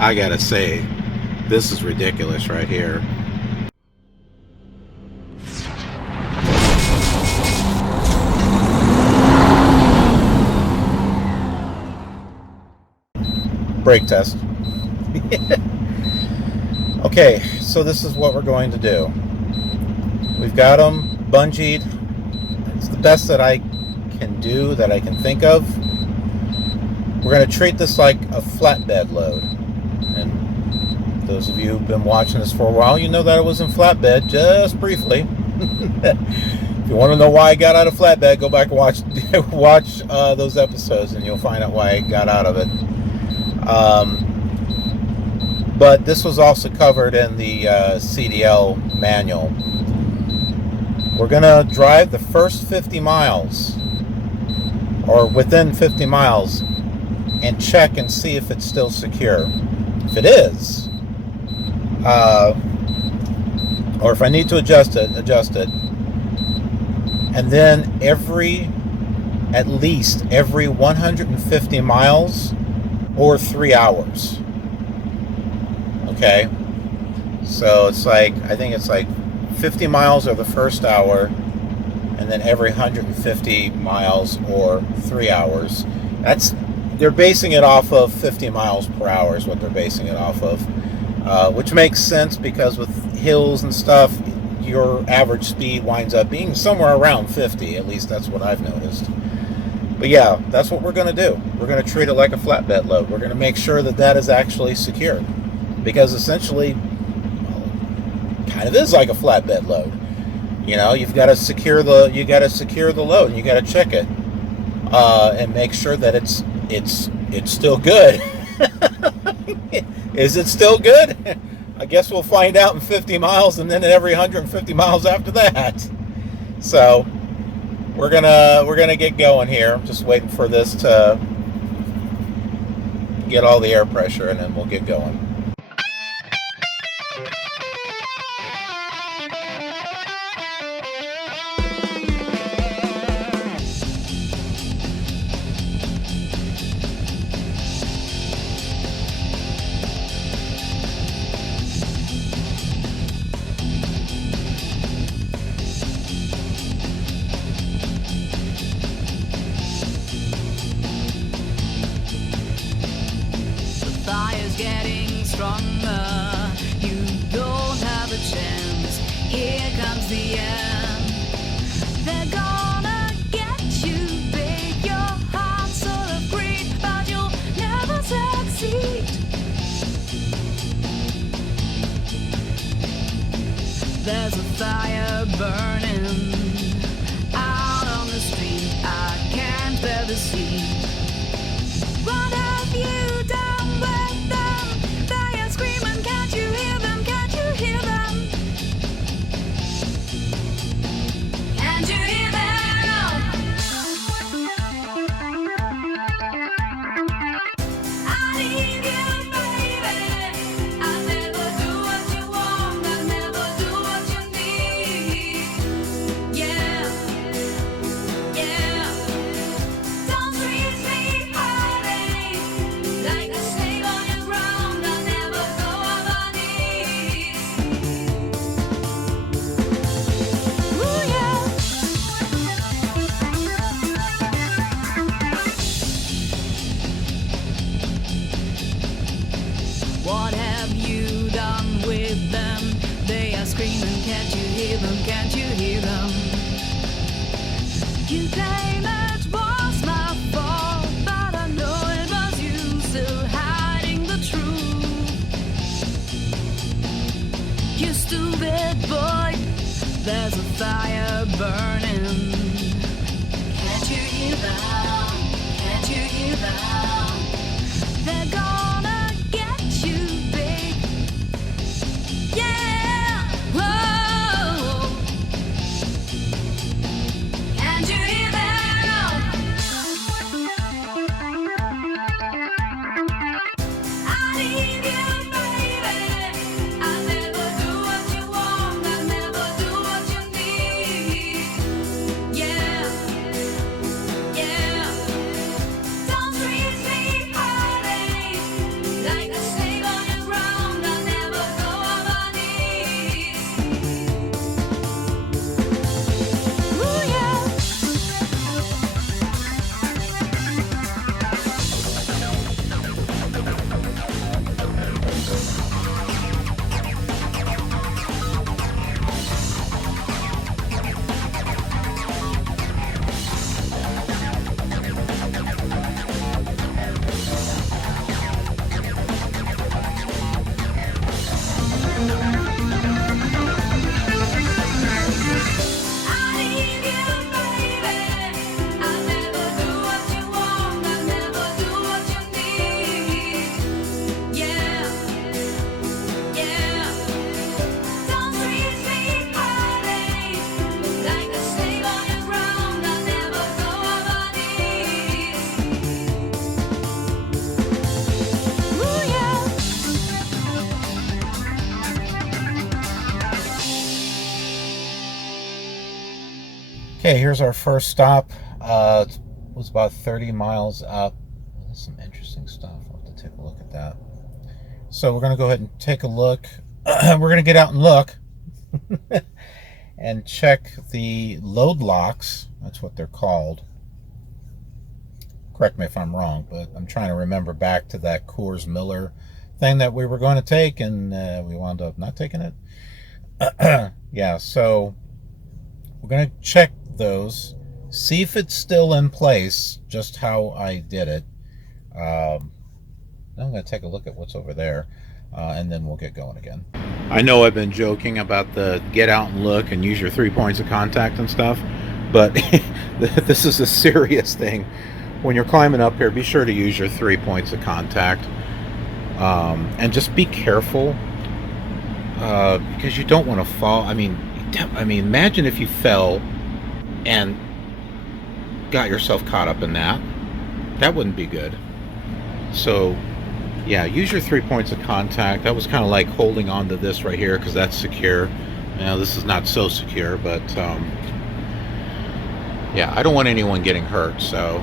I gotta say, this is ridiculous right here. Brake test. Okay, so this is what we're going to do. We've got them bungeed. It's the best that I can do, that I can think of. We're going to treat this like a flatbed load. And those of you who've been watching this for a while, you know that it was in flatbed, just briefly. If you want to know why I got out of flatbed, go back and watch those episodes, and you'll find out why I got out of it. But this was also covered in the CDL manual. We're going to drive the first 50 miles, or within 50 miles, and check and see if it's still secure. If it is, or if I need to adjust it. And then at least every 150 miles or 3 hours. Okay, so it's like, I think it's like 50 miles or the first hour, and then every 150 miles or 3 hours. They're basing it off of 50 miles per hour is what they're basing it off of, which makes sense because with hills and stuff, your average speed winds up being somewhere around 50. At least that's what I've noticed. But yeah, that's what we're going to do. We're going to treat it like a flatbed load. We're going to make sure that that is actually secure, because essentially, well, kind of is like a flatbed load. You know, you've got to secure the load, and you got to check it and make sure that it's still good. Is it still good? I guess we'll find out in 50 miles, and then at every 150 miles after that. So we're gonna get going here. I'm just waiting for this to get all the air pressure, and then we'll get going. Getting stronger, you don't have a chance. Here comes the end. They're gonna get you, big. Your heart's full of greed, but you'll never succeed. There's a fire burning out on the street. I can't bear to see. What have you done? What have you done with them? They are screaming, can't you hear them? Can't you hear them? You claim it was my fault, but I know it was you still hiding the truth. You stupid boy, there's a fire burning. Can't you hear them? Can't you hear them? They're gonna get you, big. Yeah. Whoa. Can't you hear them? I need you, baby. I never do what you want. I never do what you need. Yeah. Yeah. Don't treat me hardly Okay, here's our first stop. It was about 30 miles up. That's some interesting stuff. I'll have to take a look at that. So we're going to go ahead and take a look. We're going to get out and look and check the load locks. That's what they're called. Correct me if I'm wrong, but I'm trying to remember back to that Coors Miller thing that we were going to take, and we wound up not taking it. Yeah, so we're going to check those, see if it's still in place, just how I did it. I'm going to take a look at what's over there, and then we'll get going again. I know I've been joking about the get out and look and use your 3 points of contact and stuff, but this is a serious thing. When you're climbing up here, be sure to use your 3 points of contact, and just be careful, because you don't want to fall. I mean, imagine if you fell and got yourself caught up in that. That wouldn't be good. So, yeah, use your 3 points of contact. That was kind of like holding on to this right here because that's secure. Now, this is not so secure, but yeah, I don't want anyone getting hurt, so.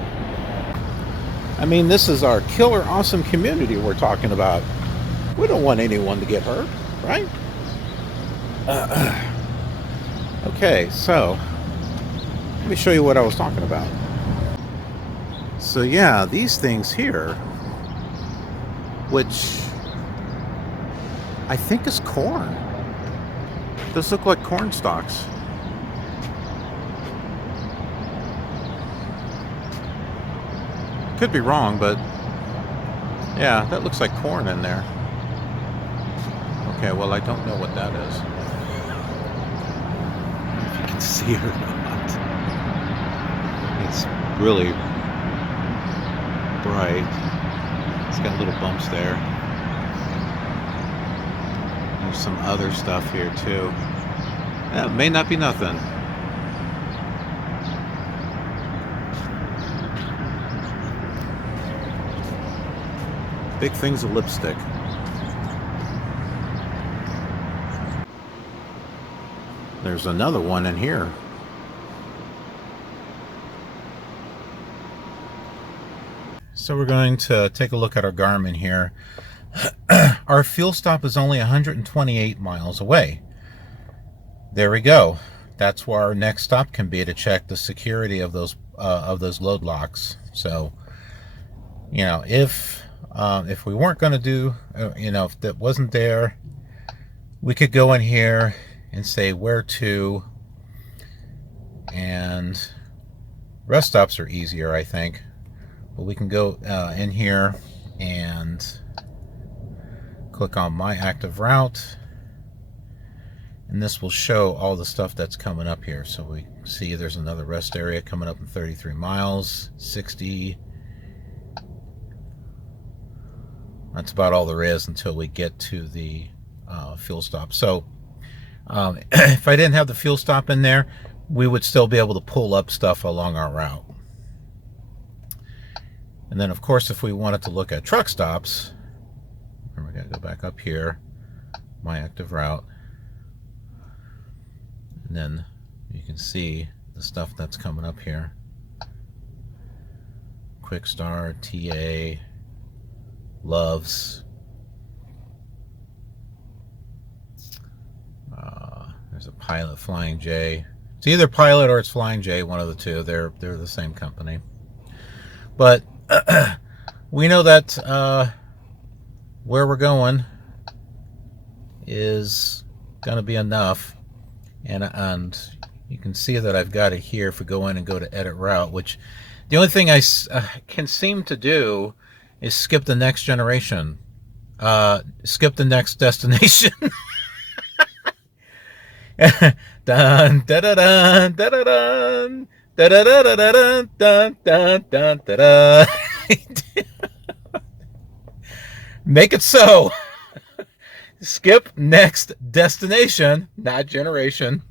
I mean, this is our killer awesome community we're talking about. We don't want anyone to get hurt, right? Okay, so let me show you what I was talking about. So yeah, these things here, which I think is corn. Those look like corn stalks. Could be wrong, but yeah, that looks like corn in there. Okay, well, I don't know what that is. If you can see it or not. It's really bright. It's got little bumps there. There's some other stuff here too. Yeah, it may not be nothing. Big things of lipstick. There's another one in here. So we're going to take a look at our Garmin here. Our fuel stop is only 128 miles away. There we go. That's where our next stop can be, to check the security of those load locks. So, you know, if we weren't going to do, if that wasn't there, we could go in here and say where to, and rest stops are easier, I think. But we can go in here and click on my active route, and this will show all the stuff that's coming up here. So we see there's another rest area coming up in 33 miles, 60. That's about all there is until we get to the fuel stop. So if I didn't have the fuel stop in there, we would still be able to pull up stuff along our route. And then, of course, if we wanted to look at truck stops, we're going to go back up here, my active route, and then you can see the stuff that's coming up here. Quick Start, TA, Loves. There's a Pilot, Flying J. It's either Pilot or it's Flying J, one of the two. They're the same company. But we know that where we're going is going to be enough, and you can see that I've got it here. If we go in and go to edit route, which the only thing I can seem to do is skip the next generation, skip the next destination. Dun, da, da, dun, da, da, dun. Da, da, da, da, da, dun, dun, dun, da, da. Make it so. Skip next destination, not generation.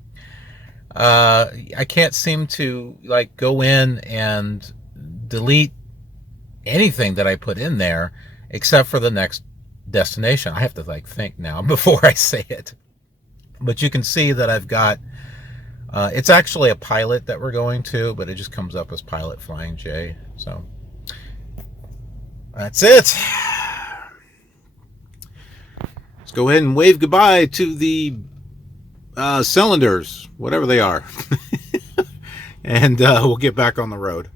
I can't seem to like go in and delete anything that I put in there except for the next destination. I have to like think now before I say it. But you can see that I've got It's actually a pilot that we're going to, but it just comes up as Pilot Flying J. So that's it. Let's go ahead and wave goodbye to the cylinders, whatever they are. And we'll get back on the road.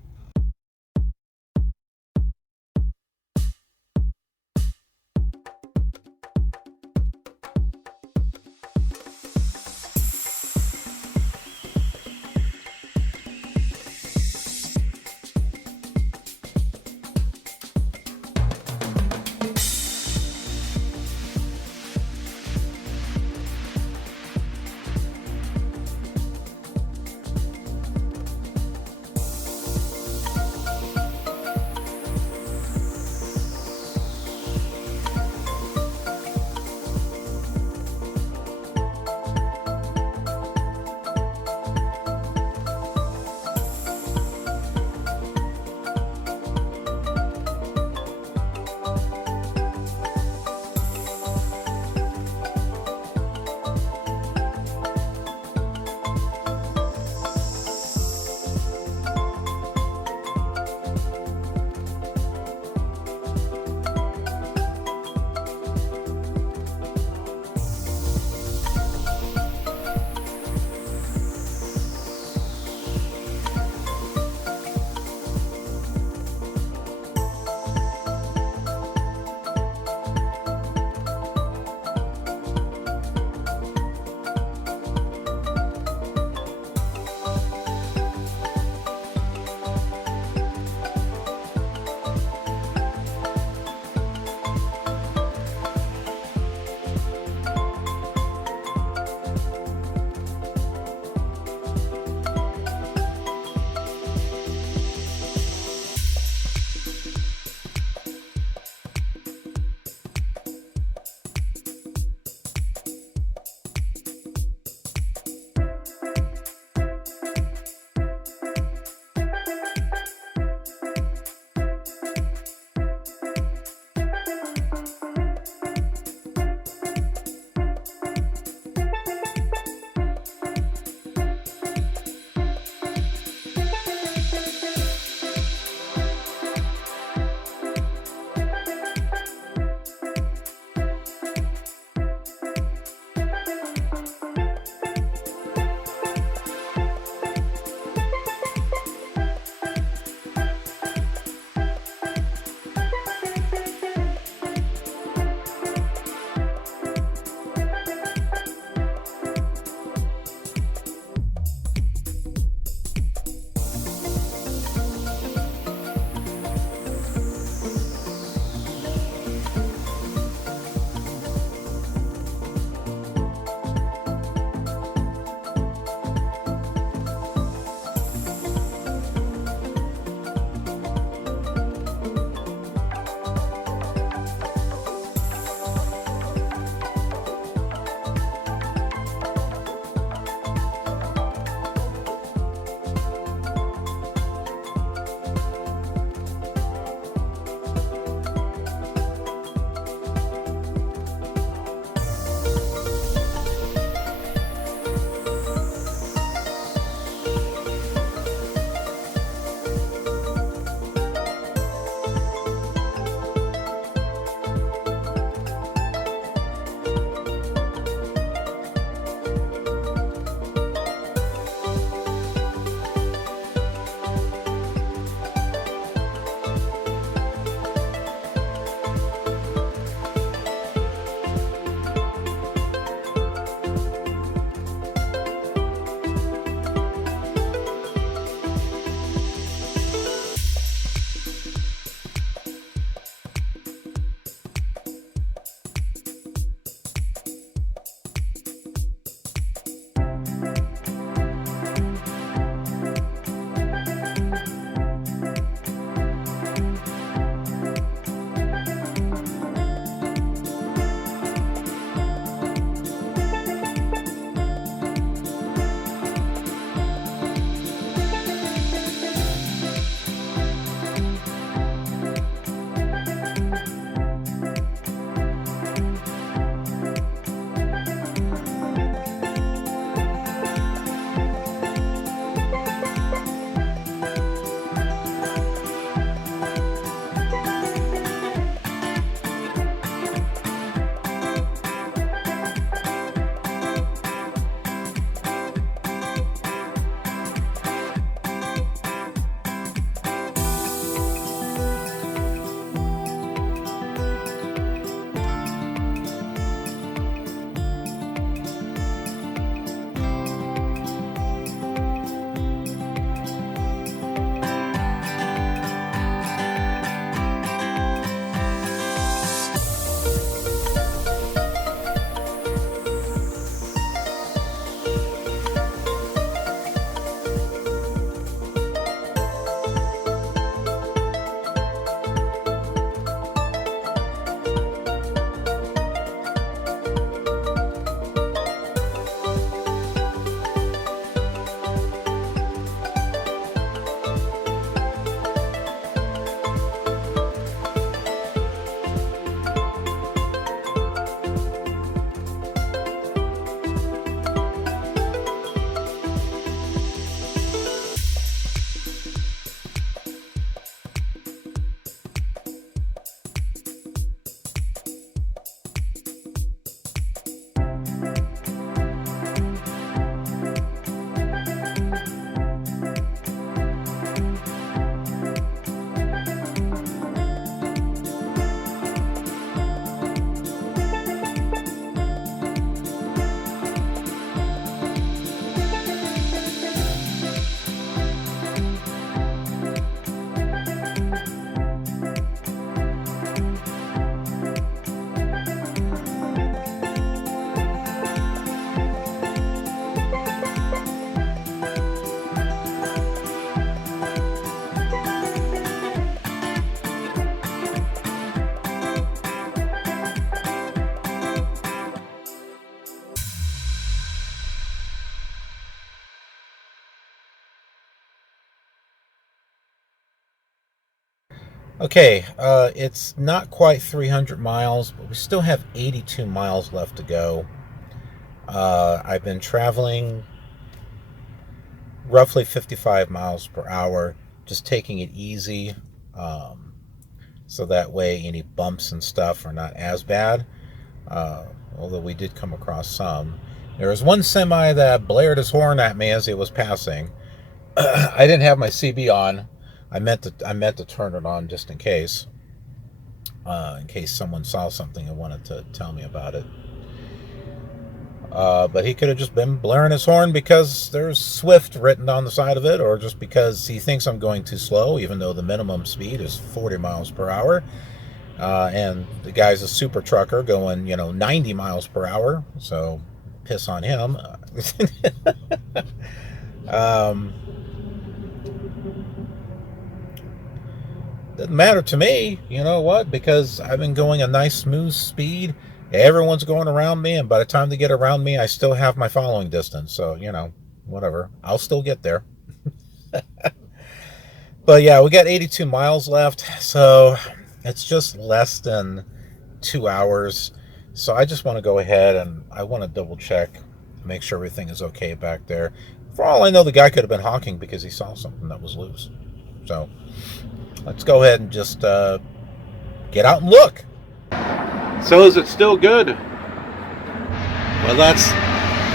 Okay, it's not quite 300 miles, but we still have 82 miles left to go. I've been traveling roughly 55 miles per hour, just taking it easy, um, so that way any bumps and stuff are not as bad. Although we did come across some. There was one semi that blared his horn at me as he was passing. I didn't have my CB on. I meant to turn it on just in case someone saw something and wanted to tell me about it. But he could have just been blaring his horn because there's Swift written on the side of it, or just because he thinks I'm going too slow, even though the minimum speed is 40 miles per hour. And the guy's a super trucker going, 90 miles per hour. So piss on him. Doesn't matter to me, you know what? Because I've been going a nice smooth speed. Everyone's going around me, and by the time they get around me, I still have my following distance. So, whatever. I'll still get there. But yeah, we got 82 miles left, so it's just less than 2 hours. So I just want to go ahead and I want to double check, make sure everything is okay back there. For all I know, the guy could have been honking because he saw something that was loose. So let's go ahead and just get out and look. So is it still good? Well, that's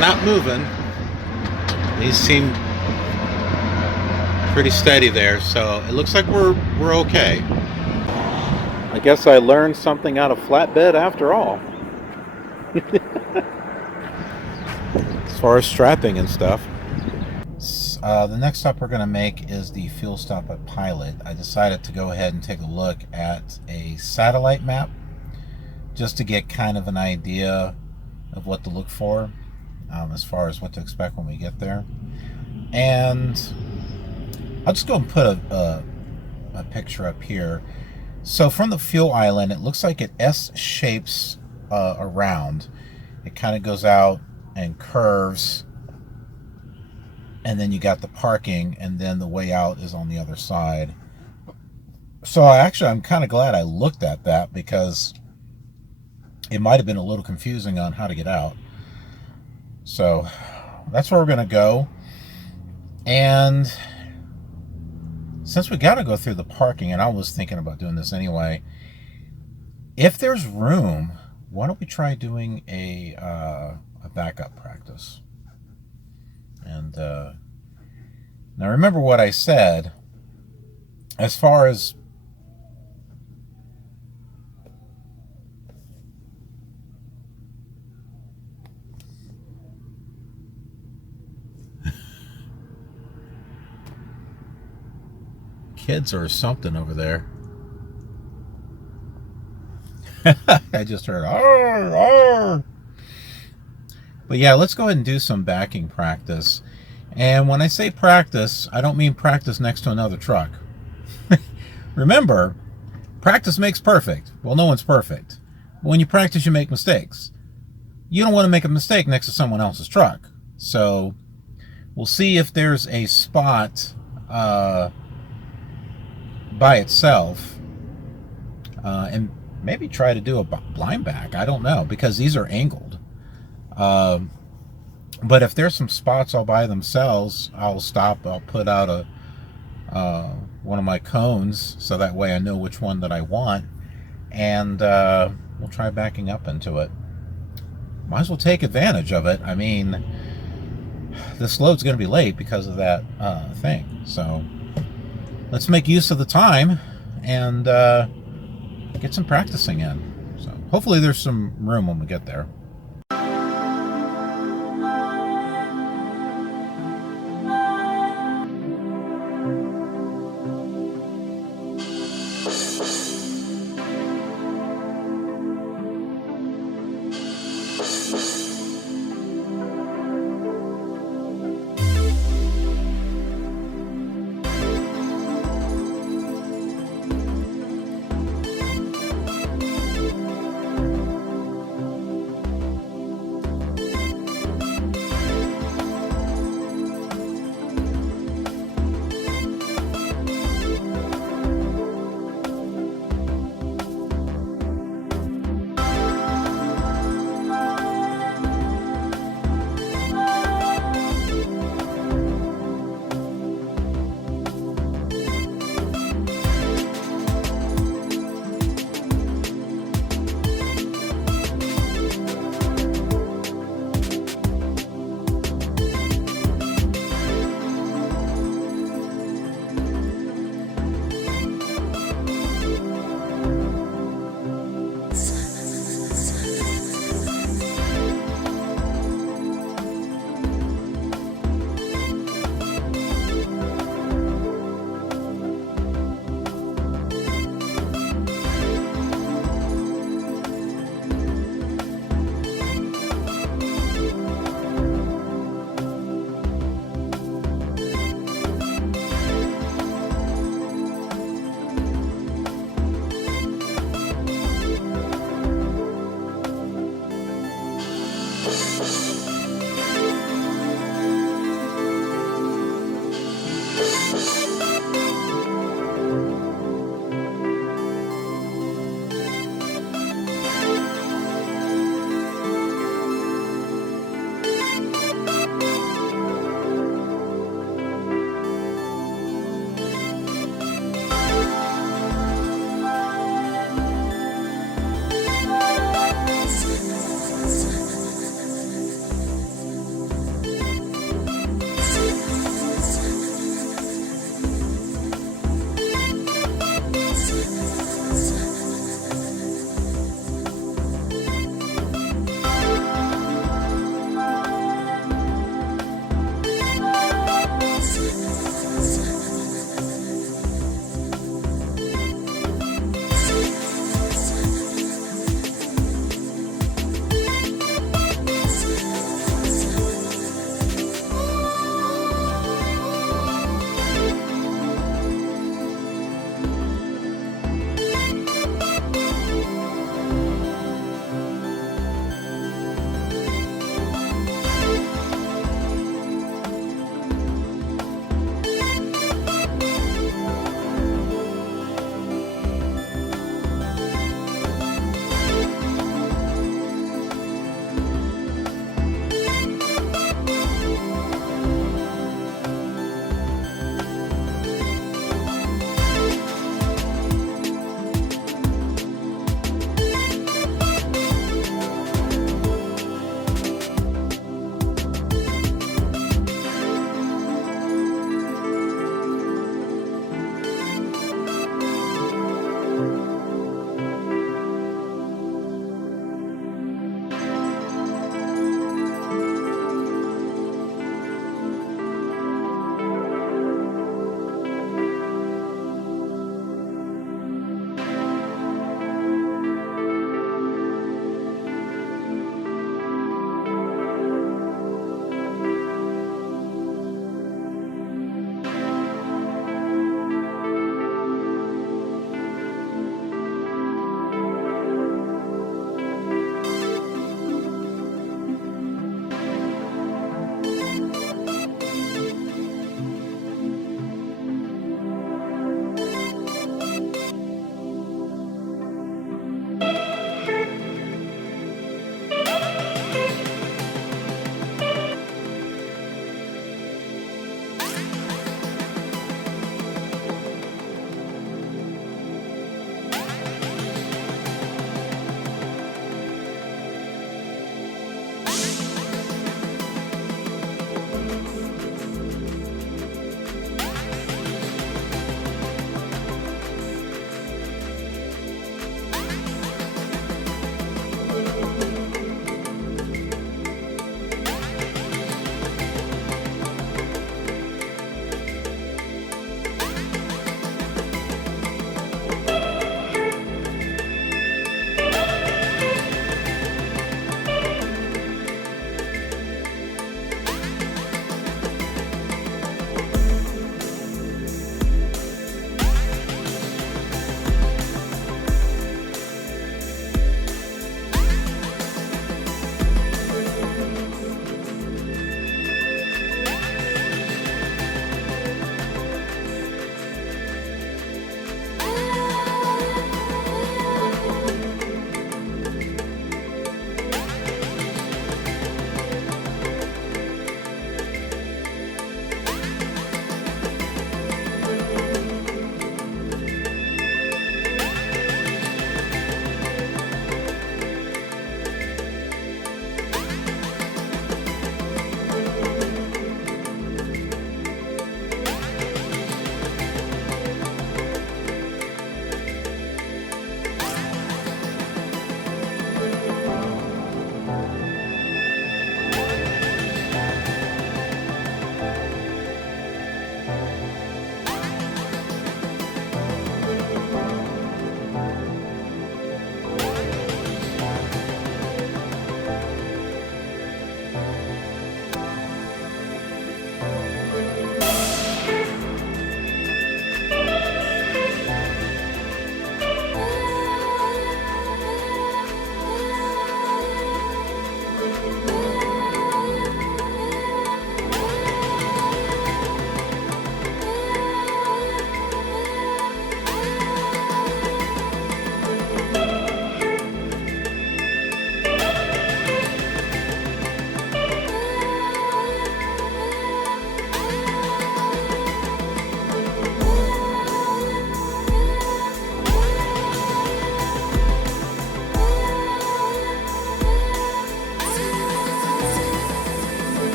not moving. These seem pretty steady there, so it looks like we're okay. I guess I learned something out of flatbed after all. As far as strapping and stuff. The next stop we're going to make is the fuel stop at Pilot. I decided to go ahead and take a look at a satellite map just to get kind of an idea of what to look for, as far as what to expect when we get there. And I'll just go and put a picture up here. So from the fuel island, it looks like it S-shapes around. It kind of goes out and curves, and then you got the parking, and then the way out is on the other side. So I'm kind of glad I looked at that, because it might have been a little confusing on how to get out. So that's where we're going to go. And since we got to go through the parking, and I was thinking about doing this anyway, if there's room, why don't we try doing a backup practice? And now remember what I said as far as kids or something over there. I just heard arr, arr. But yeah, let's go ahead and do some backing practice. And when I say practice, I don't mean practice next to another truck. Remember, practice makes perfect. Well, no one's perfect. But when you practice, you make mistakes. You don't want to make a mistake next to someone else's truck. So we'll see if there's a spot by itself, and maybe try to do a blind back. I don't know, because these are angled. But if there's some spots all by themselves, I'll stop. I'll put out one of my cones, so that way I know which one that I want, and we'll try backing up into it. Might as well take advantage of it. I mean, this load's going to be late because of that thing. So let's make use of the time and get some practicing in. So hopefully there's some room when we get there.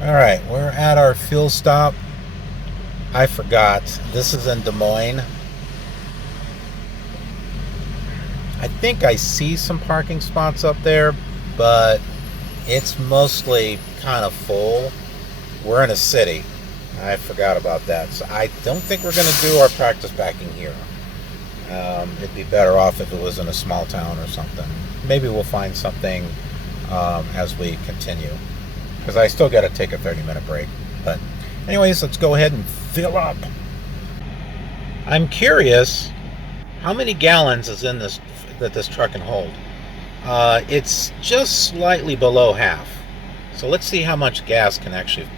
All right, we're at our fuel stop. I forgot. This is in Des Moines. I think I see some parking spots up there, but it's mostly kind of full. We're in a city, I forgot about that. So I don't think we're going to do our practice backing here. It'd be better off if it was in a small town or something. Maybe we'll find something as we continue, because I still got to take a 30-minute break. But anyways, let's go ahead and fill up. I'm curious how many gallons is in this that this truck can hold. It's just slightly below half. So let's see how much gas can actually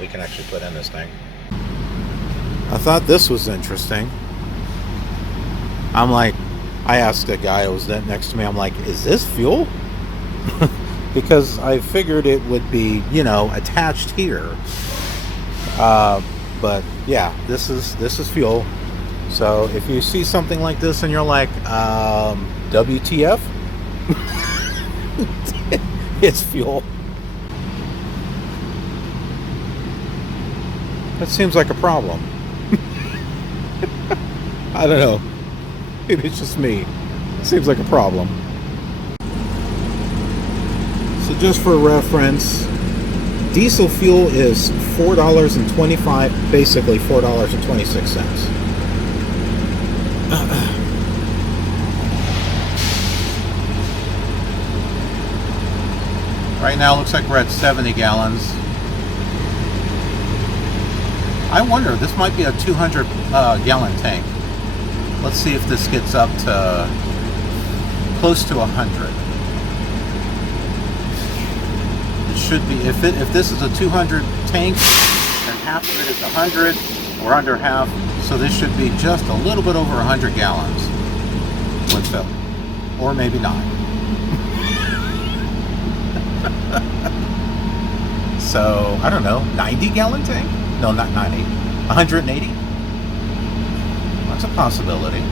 we can actually put in this thing. I thought this was interesting. I asked a guy who was next to me, I'm like, is this fuel? Because I figured it would be, attached here. But yeah, this is fuel. So if you see something like this and you're like, WTF? It's fuel. That seems like a problem. I don't know. Maybe it's just me. It seems like a problem. So just for reference, diesel fuel is $4.25, basically $4.26. Right now, it looks like we're at 70 gallons. I wonder, this might be a 200 gallon tank. Let's see if this gets up to close to 100. It should be, if this is a 200 tank, then half of it is 100, or under half, so this should be just a little bit over 100 gallons when filled. Or maybe not. So, I don't know, 90 gallon tank? No, not 90. 180? That's a possibility.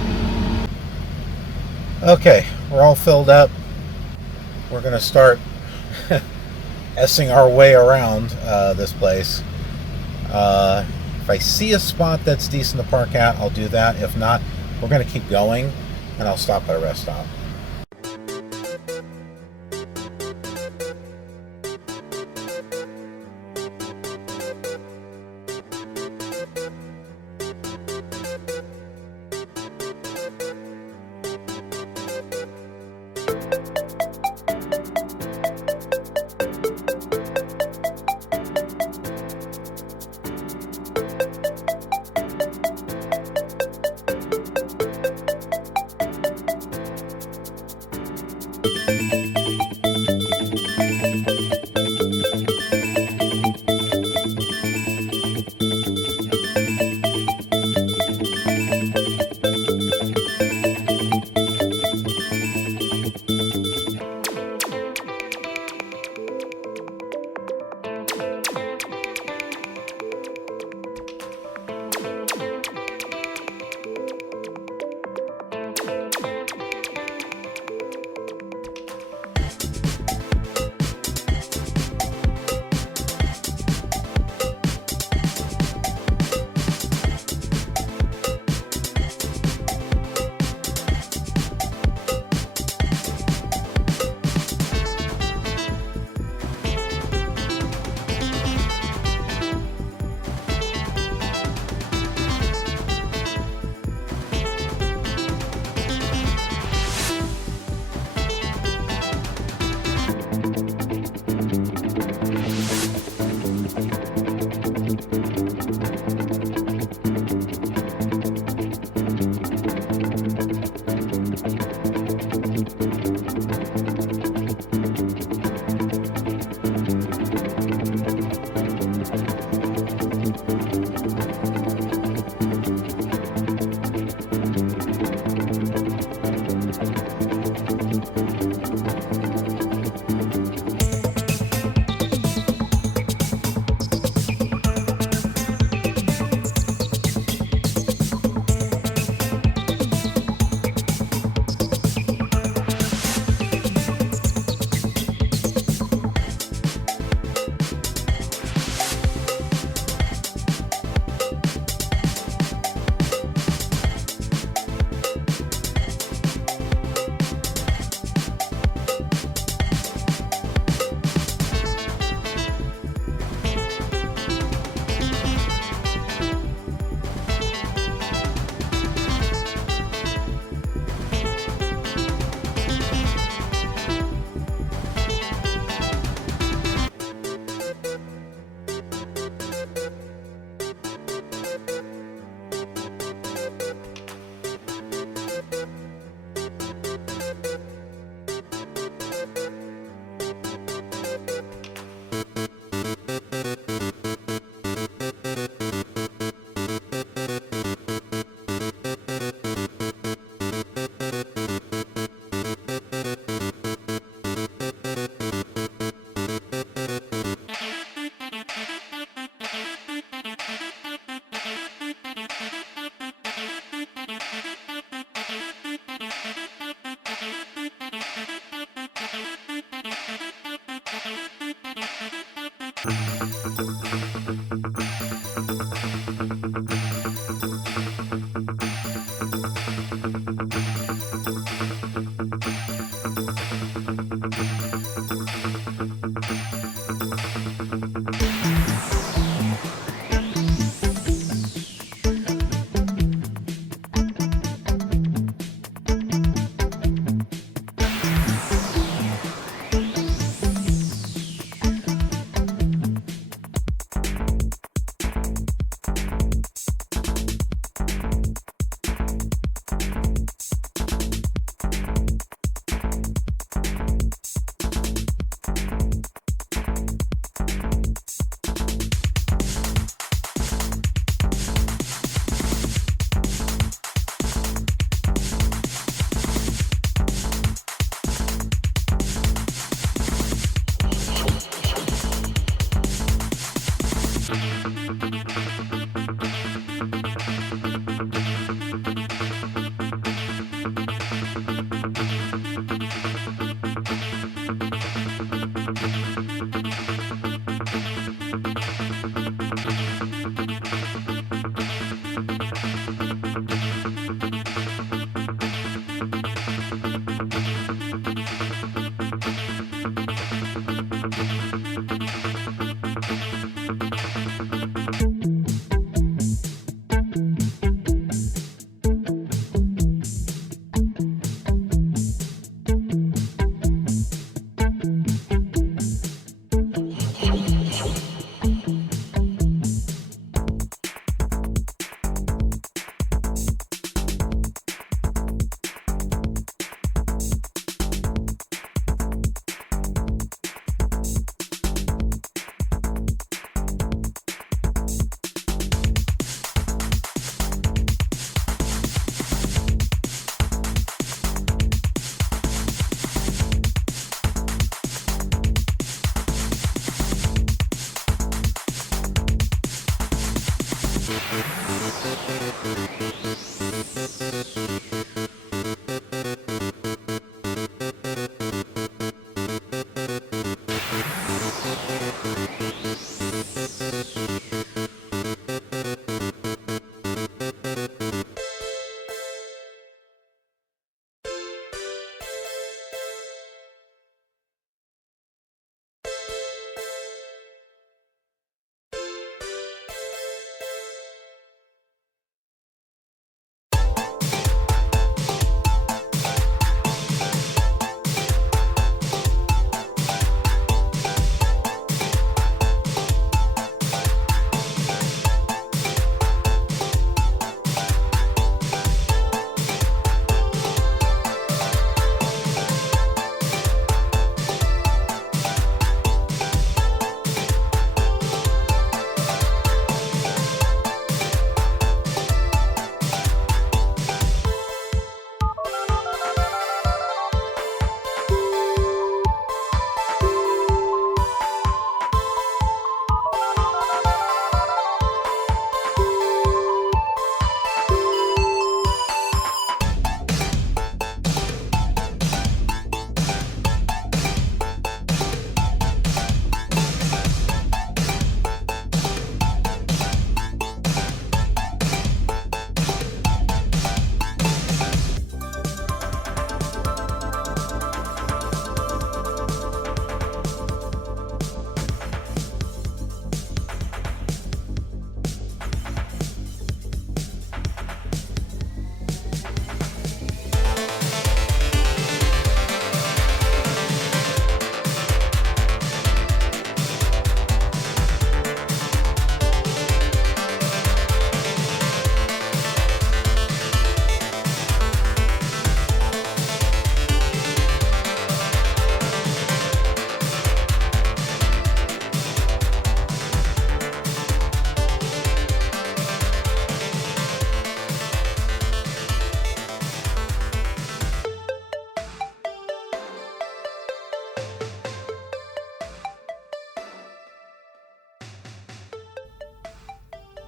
Okay, we're all filled up. We're going to start S-ing our way around this place. If I see a spot that's decent to park at, I'll do that. If not, we're going to keep going, and I'll stop at a rest stop.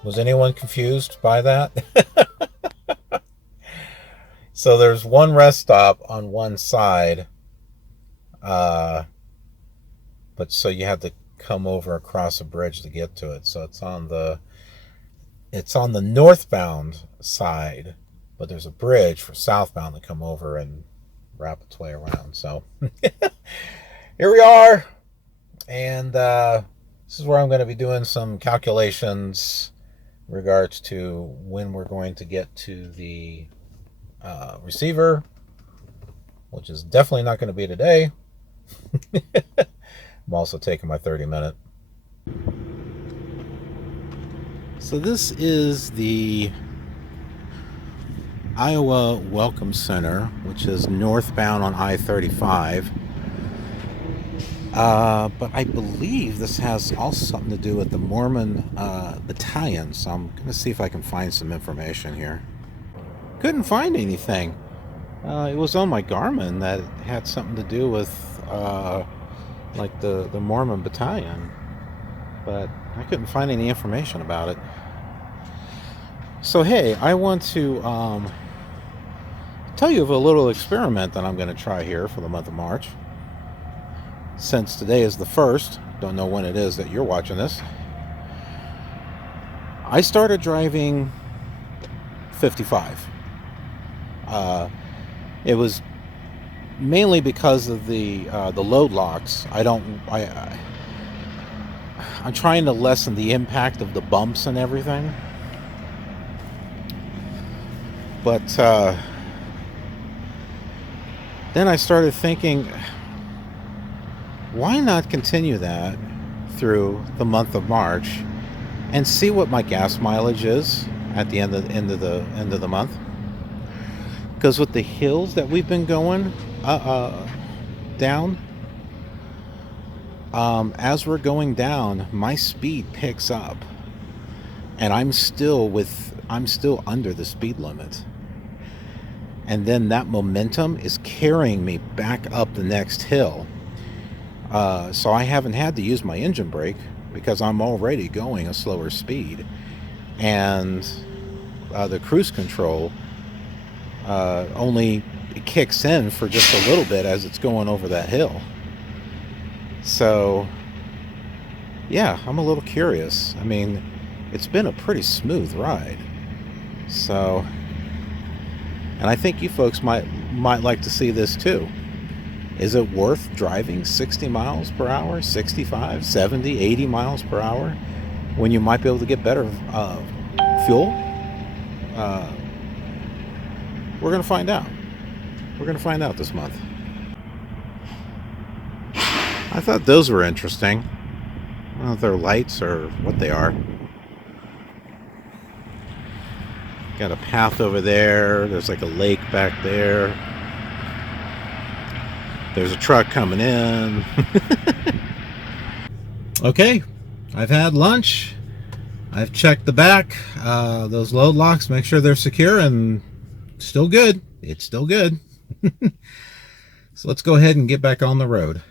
Was anyone confused by that? So there's one rest stop on one side, uh, but so you have to come over across a bridge to get to it. So it's on the northbound side, but there's a bridge for southbound to come over and wrap its way around. So here we are, and This is where I'm going to be doing some calculations in regards to when we're going to get to the receiver, which is definitely not going to be today. I'm also taking my 30-minute. So this is the Iowa Welcome Center, which is northbound on I-35. But I believe this has also something to do with the Mormon battalion, so I'm going to see if I can find some information here. Couldn't find anything. It was on my Garmin that it had something to do with like the Mormon battalion, but I couldn't find any information about it. So hey, I want to tell you of a little experiment that I'm going to try here for the month of March. Since today is the 1st, don't know when it is that you're watching this, I started driving 55. It was mainly because of the load locks. I'm trying to lessen the impact of the bumps and everything. But then I started thinking, why not continue that through the month of March and see what my gas mileage is at the end of the month? Because with the hills that we've been going down, as we're going down, my speed picks up, and I'm still under the speed limit. And then that momentum is carrying me back up the next hill. So I haven't had to use my engine brake because I'm already going a slower speed. And the cruise control only kicks in for just a little bit as it's going over that hill. So, yeah, I'm a little curious. I mean, it's been a pretty smooth ride. So, and I think you folks might like to see this too. Is it worth driving 60 miles per hour, 65, 70, 80 miles per hour when you might be able to get better fuel? We're going to find out. We're going to find out this month. I thought those were interesting. I don't know if they're lights or what they are. Got a path over there. There's like a lake back there. There's a truck coming in. Okay, I've had lunch. I've checked the back. Those load locks, make sure they're secure, and still good. It's still good. So let's go ahead and get back on the road.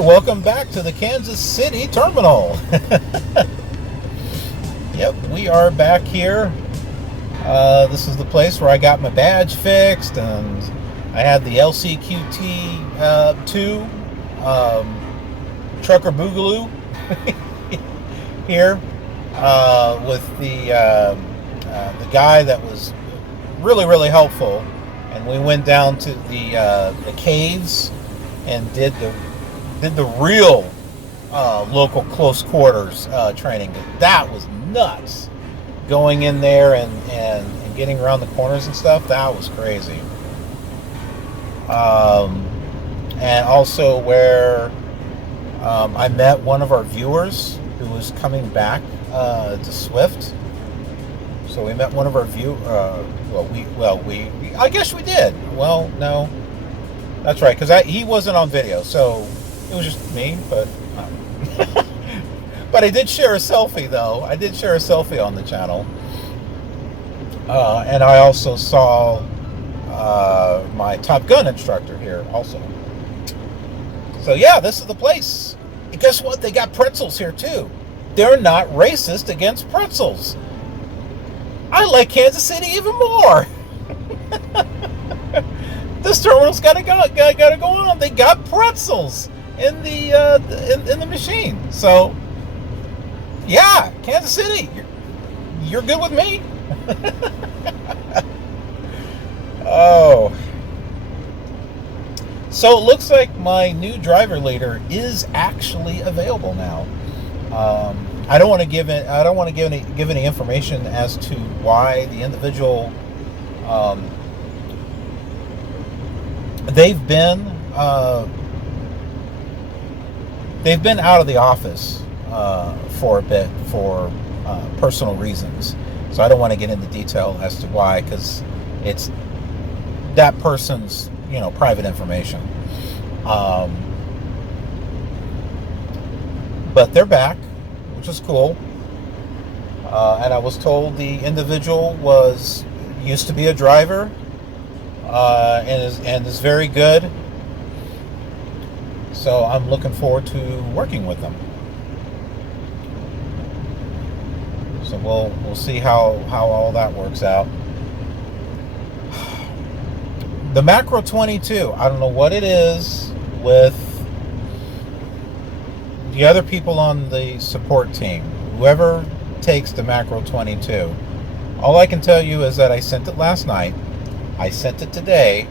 welcome back to the Kansas City terminal. Yep, we are back here. This is the place where I got my badge fixed, and I had the LCQT 2 Trucker Boogaloo here with the guy that was really helpful, and we went down to the caves and did the real local close quarters training. That was nuts. Going in there and getting around the corners and stuff, that was crazy. And also where I met one of our viewers who was coming back to Swift. So we met one of our I guess we did. Well, no, that's right, because he wasn't on video, so it was just me. But but I did share a selfie, though. I did share a selfie on the channel, and I also saw my Top Gun instructor here also. So yeah, this is the place. And guess what? They got pretzels here too. They're not racist against pretzels. I like Kansas City even more. This terminal's got to go on. They got pretzels in the machine. So yeah, Kansas City, you're good with me. Oh. So it looks like my new driver leader is actually available now. I don't want to give any information as to why the individual. They've been out of the office for a bit for personal reasons. So I don't want to get into detail as to why, because it's that person's private information. But they're back, which is cool. And I was told the individual used to be a driver, and is very good. So I'm looking forward to working with them. So we'll see how all that works out. The Macro 22, I don't know what it is with the other people on the support team. Whoever takes the Macro 22, all I can tell you is that I sent it last night. I sent it today,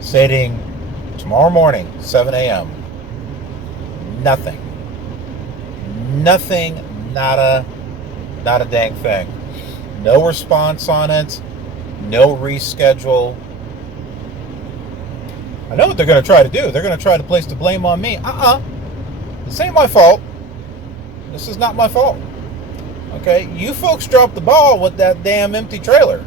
stating tomorrow morning, 7 a.m. Nothing, not a dang thing. No response on it. No reschedule. I know what they're going to try to do. They're going to try to place the blame on me. This ain't my fault. This is not my fault. Okay, you folks dropped the ball with that damn empty trailer.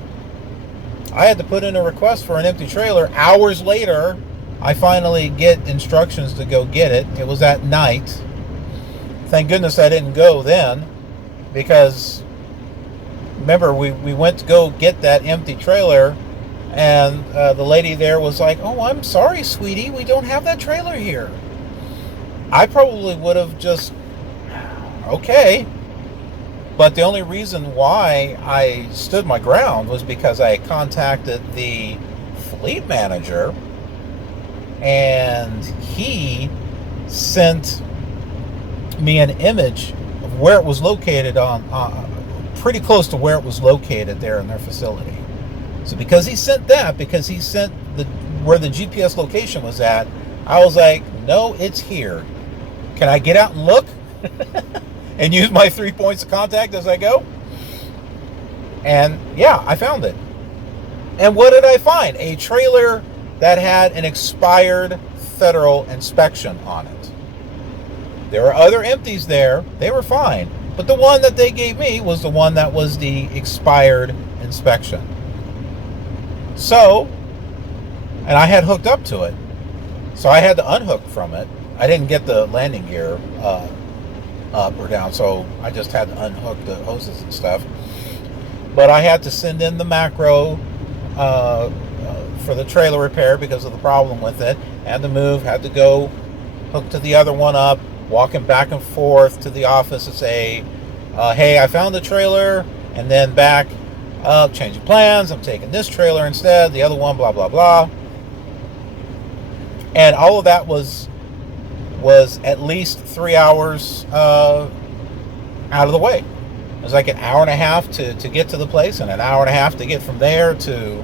I had to put in a request for an empty trailer. Hours later, I finally get instructions to go get it. It was at night. Thank goodness I didn't go then, because remember, we went to go get that empty trailer, and the lady there was like, "Oh, I'm sorry, sweetie, we don't have that trailer here." I probably would have just, okay. But the only reason why I stood my ground was because I contacted the fleet manager, and he sent me an image of where it was located pretty close to where it was located there in their facility. So because he sent where the GPS location was at, I was like, no, it's here. Can I get out and look and use my 3 points of contact as I go? And yeah, I found it. And what did I find? A trailer that had an expired federal inspection on it. There were other empties there. They were fine. But the one that they gave me was the one that was the expired inspection. So, and I had hooked up to it. So I had to unhook from it. I didn't get the landing gear up or down, so I just had to unhook the hoses and stuff. But I had to send in the macro for the trailer repair because of the problem with it. Had to move, had to go hook to the other one up, walking back and forth to the office to say, hey, I found the trailer, and then back, changing plans, I'm taking this trailer instead, the other one, blah, blah, blah. And all of that was at least 3 hours out of the way. It was like an hour and a half to get to the place, and an hour and a half to get from there to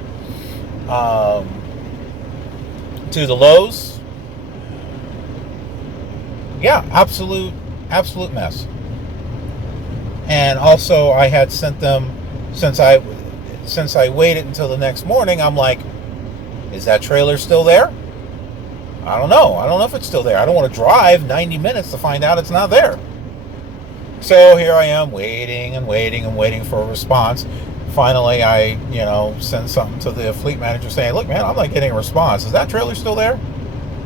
the Lowe's. Yeah, absolute mess. And also, I had sent them, since I waited until the next morning, I'm like, is that trailer still there? I don't know if it's still there. I don't want to drive 90 minutes to find out it's not there. So here I am waiting for a response. Finally, I, send something to the fleet manager saying, look, man, I'm not getting a response. Is that trailer still there?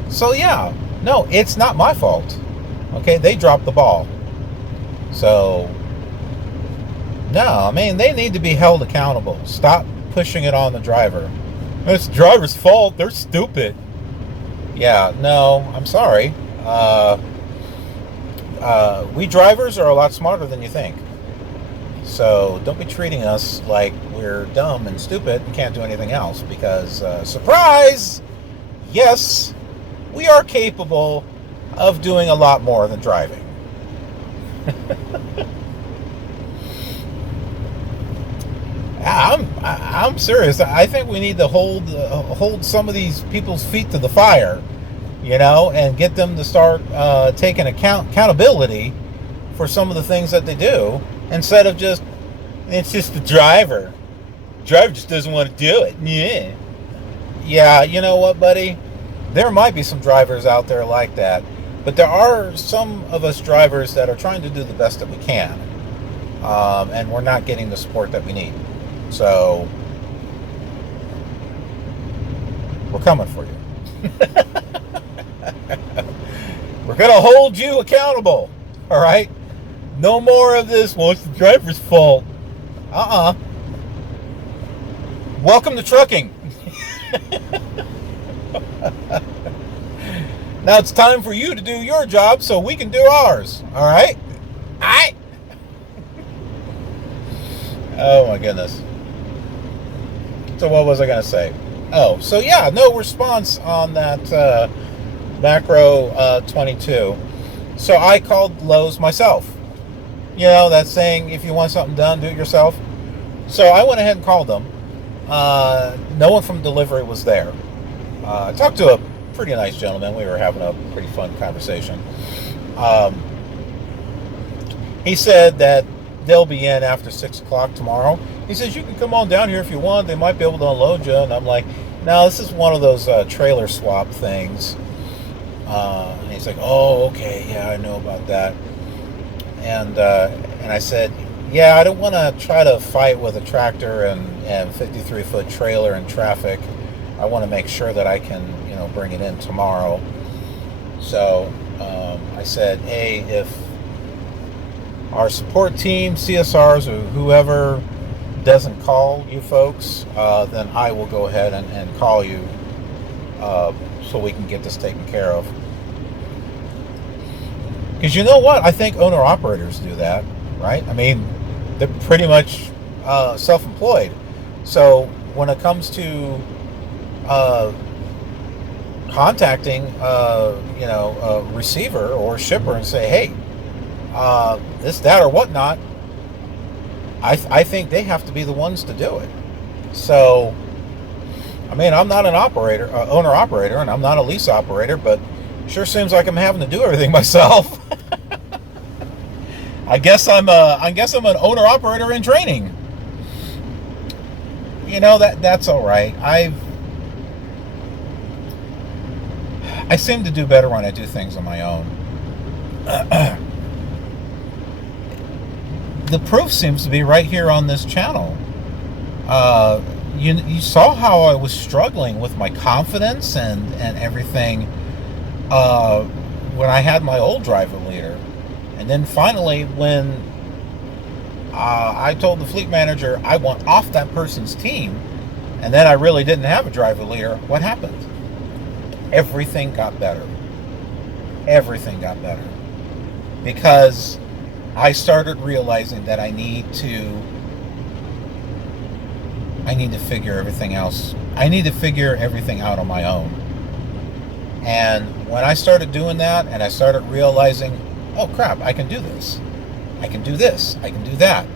So yeah, no, it's not my fault. Okay, they dropped the ball. So, no, I mean, they need to be held accountable. Stop pushing it on the driver. It's the driver's fault. They're stupid. Yeah, no, I'm sorry. We drivers are a lot smarter than you think. So don't be treating us like we're dumb and stupid and can't do anything else, because, surprise, yes, we are capable of doing a lot more than driving. I'm serious. I think we need to hold some of these people's feet to the fire, and get them to start taking accountability for some of the things that they do, instead of it's just the driver. The driver just doesn't want to do it. Yeah, you know what, buddy? There might be some drivers out there like that, but there are some of us drivers that are trying to do the best that we can, and we're not getting the support that we need. So we're coming for you. We're going to hold you accountable. All right? No more of this, well, it's the driver's fault. Welcome to trucking. Now it's time for you to do your job so we can do ours. All right? All right? Oh, my goodness. So what was I going to say? Oh, so yeah, no response on that macro 22. So I called Lowe's myself. That's saying if you want something done, do it yourself. So I went ahead and called them. No one from delivery was there. I talked to a pretty nice gentleman. We were having a pretty fun conversation. He said that they'll be in after 6 o'clock tomorrow. He says, you can come on down here if you want. They might be able to unload you. And I'm like, no, this is one of those trailer swap things. And he's like, oh, okay, yeah, I know about that. And I said, yeah, I don't want to try to fight with a tractor and 53-foot trailer in traffic. I want to make sure that I can, bring it in tomorrow. So I said, hey, if our support team, CSRs, or whoever doesn't call you folks, then I will go ahead and call you so we can get this taken care of. Because you know what? I think owner-operators do that, right? I mean, they're pretty much self-employed. So when it comes to contacting, a receiver or shipper and say, hey, this, that, or whatnot, I think they have to be the ones to do it. So, I mean, I'm not an owner-operator, and I'm not a lease operator, but sure seems like I'm having to do everything myself. I guess I'm an owner-operator in training. That's all right. I seem to do better when I do things on my own. The proof seems to be right here on this channel. You saw how I was struggling with my confidence and everything when I had my old driver leader. And then finally, when I told the fleet manager I want off that person's team, and then I really didn't have a driver leader, what happened? Everything got better. everything got better. Because I started realizing that I need to figure everything else. I need to figure everything out on my own. And when I started doing that, and I started realizing, oh crap, I can do this. I can do this. I can do that.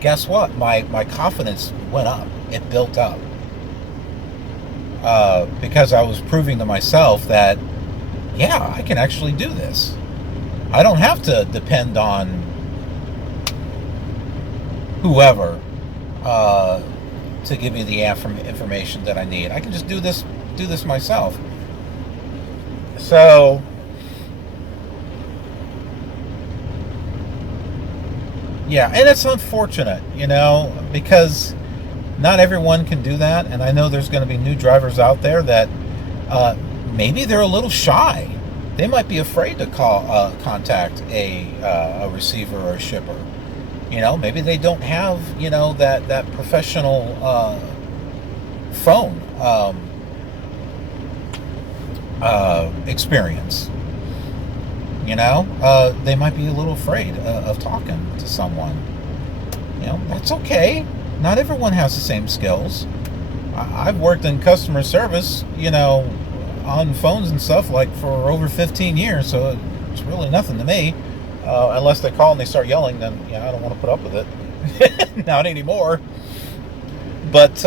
Guess what? My confidence went up. It built up. Because I was proving to myself that, yeah, I can actually do this. I don't have to depend on whoever to give me the information that I need. I can just do this myself. So yeah, and it's unfortunate, because not everyone can do that, and I know there's going to be new drivers out there that maybe they're a little shy. They might be afraid to contact a receiver or a shipper. Maybe they don't have that professional phone experience. They might be a little afraid of talking to someone. That's okay. Not everyone has the same skills. I've worked in customer service, on phones and stuff like for over 15 years, so it's really nothing to me. Unless they call and they start yelling, then I don't want to put up with it. Not anymore. But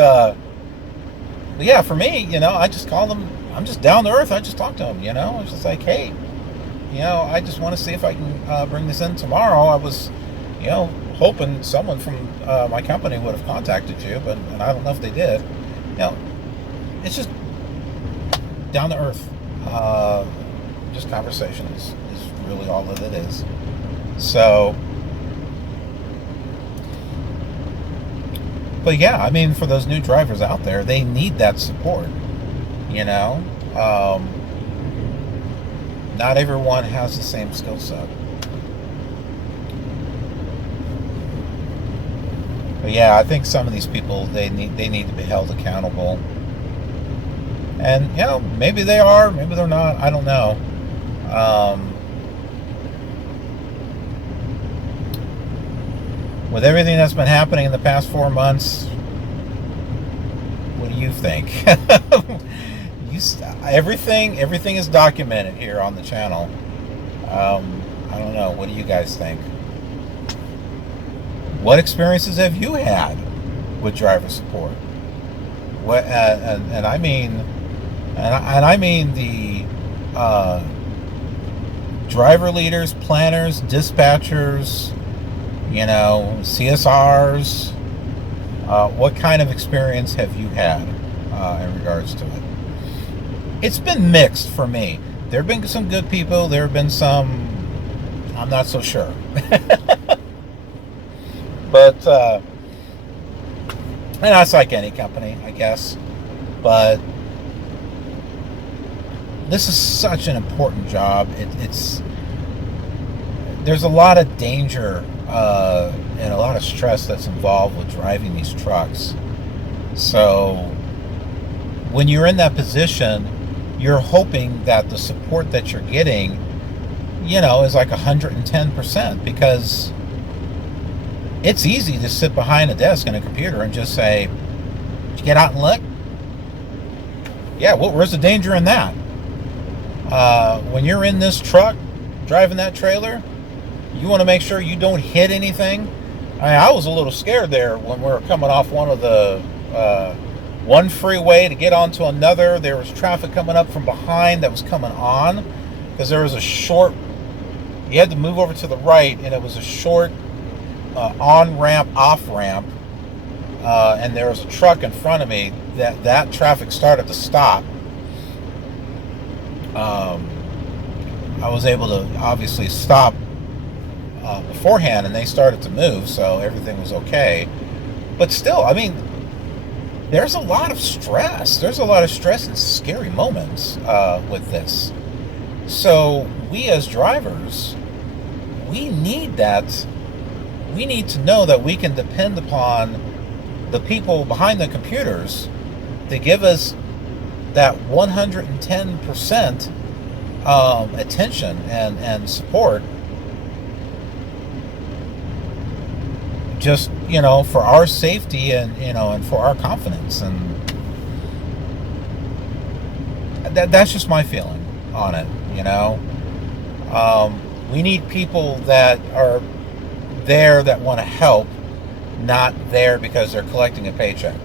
yeah, for me, I just call them. I'm just down to earth. I just talk to them. It's just like, hey, I just want to see if I can bring this in tomorrow. I was, hoping someone from my company would have contacted you, but I don't know if they did. It's just down to earth. Just conversation is really all that it is. So, but yeah, for those new drivers out there, they need that support. Not everyone has the same skill set. But yeah, I think some of these people, they need to be held accountable. And maybe they are, maybe they're not. I don't know. With everything that's been happening in the past 4 months, what do you think? Everything is documented here on the channel. I don't know. What do you guys think? What experiences have you had with driver support? What and I mean the driver leaders, planners, dispatchers, CSRs. What kind of experience have you had in regards to it? It's been mixed for me. There have been some good people. There have been some I'm not so sure. But and that's like any company, I guess. But this is such an important job. There's a lot of danger and a lot of stress that's involved with driving these trucks. So when you're in that position, you're hoping that the support that you're getting, is like 110%, because it's easy to sit behind a desk and a computer and just say, "Did you get out and look?" Yeah, well, where's the danger in that? When you're in this truck, driving that trailer, you want to make sure you don't hit anything. I was a little scared there when we were coming off one of the one freeway to get onto another. There was traffic coming up from behind that was coming on, because there was a short, you had to move over to the right, and it was a short on-ramp, off-ramp, and there was a truck in front of me. That traffic started to stop. I was able to obviously stop beforehand, and they started to move, so everything was okay. But still, there's a lot of stress. There's a lot of stress and scary moments with this. So we as drivers, we need that. We need to know that we can depend upon the people behind the computers to give us that 110% attention and support, just, for our safety and, and for our confidence. And that's just my feeling on it. We need people that are there that want to help, not there because they're collecting a paycheck.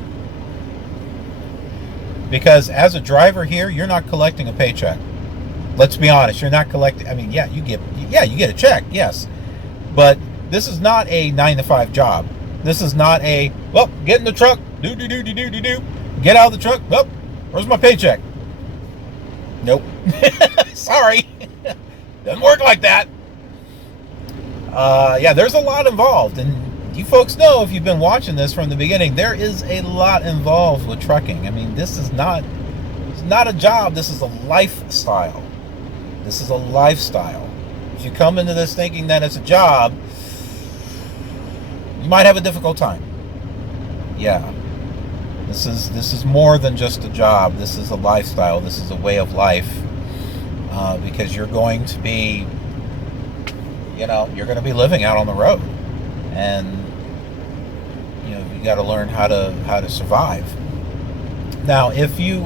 Because as a driver here, you're not collecting a paycheck. Let's be honest, you're not collecting. I mean, you get a check, yes, but this is not a 9-to-5 job. This is not a, well, get in the truck, do, get out of the truck, well, where's my paycheck? Nope. Sorry. Doesn't work like that. There's a lot involved, and you folks know, if you've been watching this from the beginning, there is a lot involved with trucking. I mean, it's not a job, this is a lifestyle. This is a lifestyle. If you come into this thinking that it's a job, you might have a difficult time. Yeah. This is more than just a job. This is a lifestyle. This is a way of life. Because you're going to be, you're going to be living out on the road, and you got to learn how to survive. Now, if you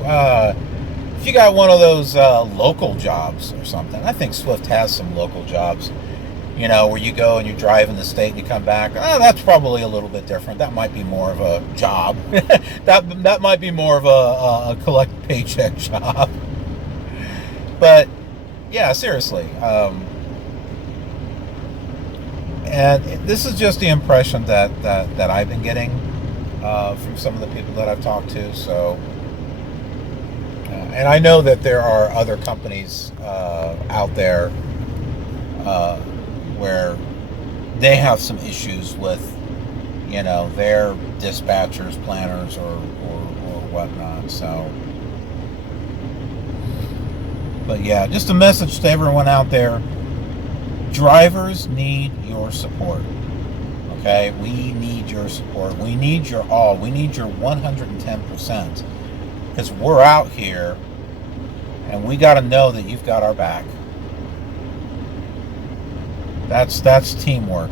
got one of those local jobs or something, I think Swift has some local jobs. Where you go and you drive in the state and you come back. That's probably a little bit different. That might be more of a job. that might be more of a collect paycheck job. But yeah, seriously. And this is just the impression that I've been getting from some of the people that I've talked to. So, and I know that there are other companies out there where they have some issues with, their dispatchers, planners, or whatnot. So, but yeah, just a message to everyone out there. Drivers need your support. Okay? We need your support. We need your all. We need your 110%. Because we're out here and we got to know that you've got our back. That's teamwork.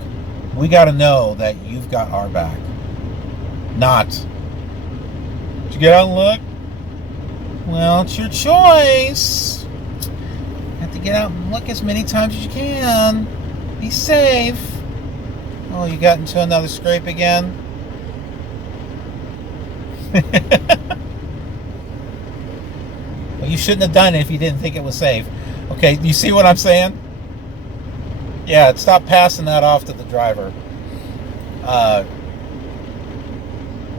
We got to know that you've got our back. Not, did you get out and look? Well, it's your choice. You have to get out and look as many times as you can. Be safe. Oh, you got into another scrape again? Well, you shouldn't have done it if you didn't think it was safe. Okay, you see what I'm saying? Yeah, stop passing that off to the driver.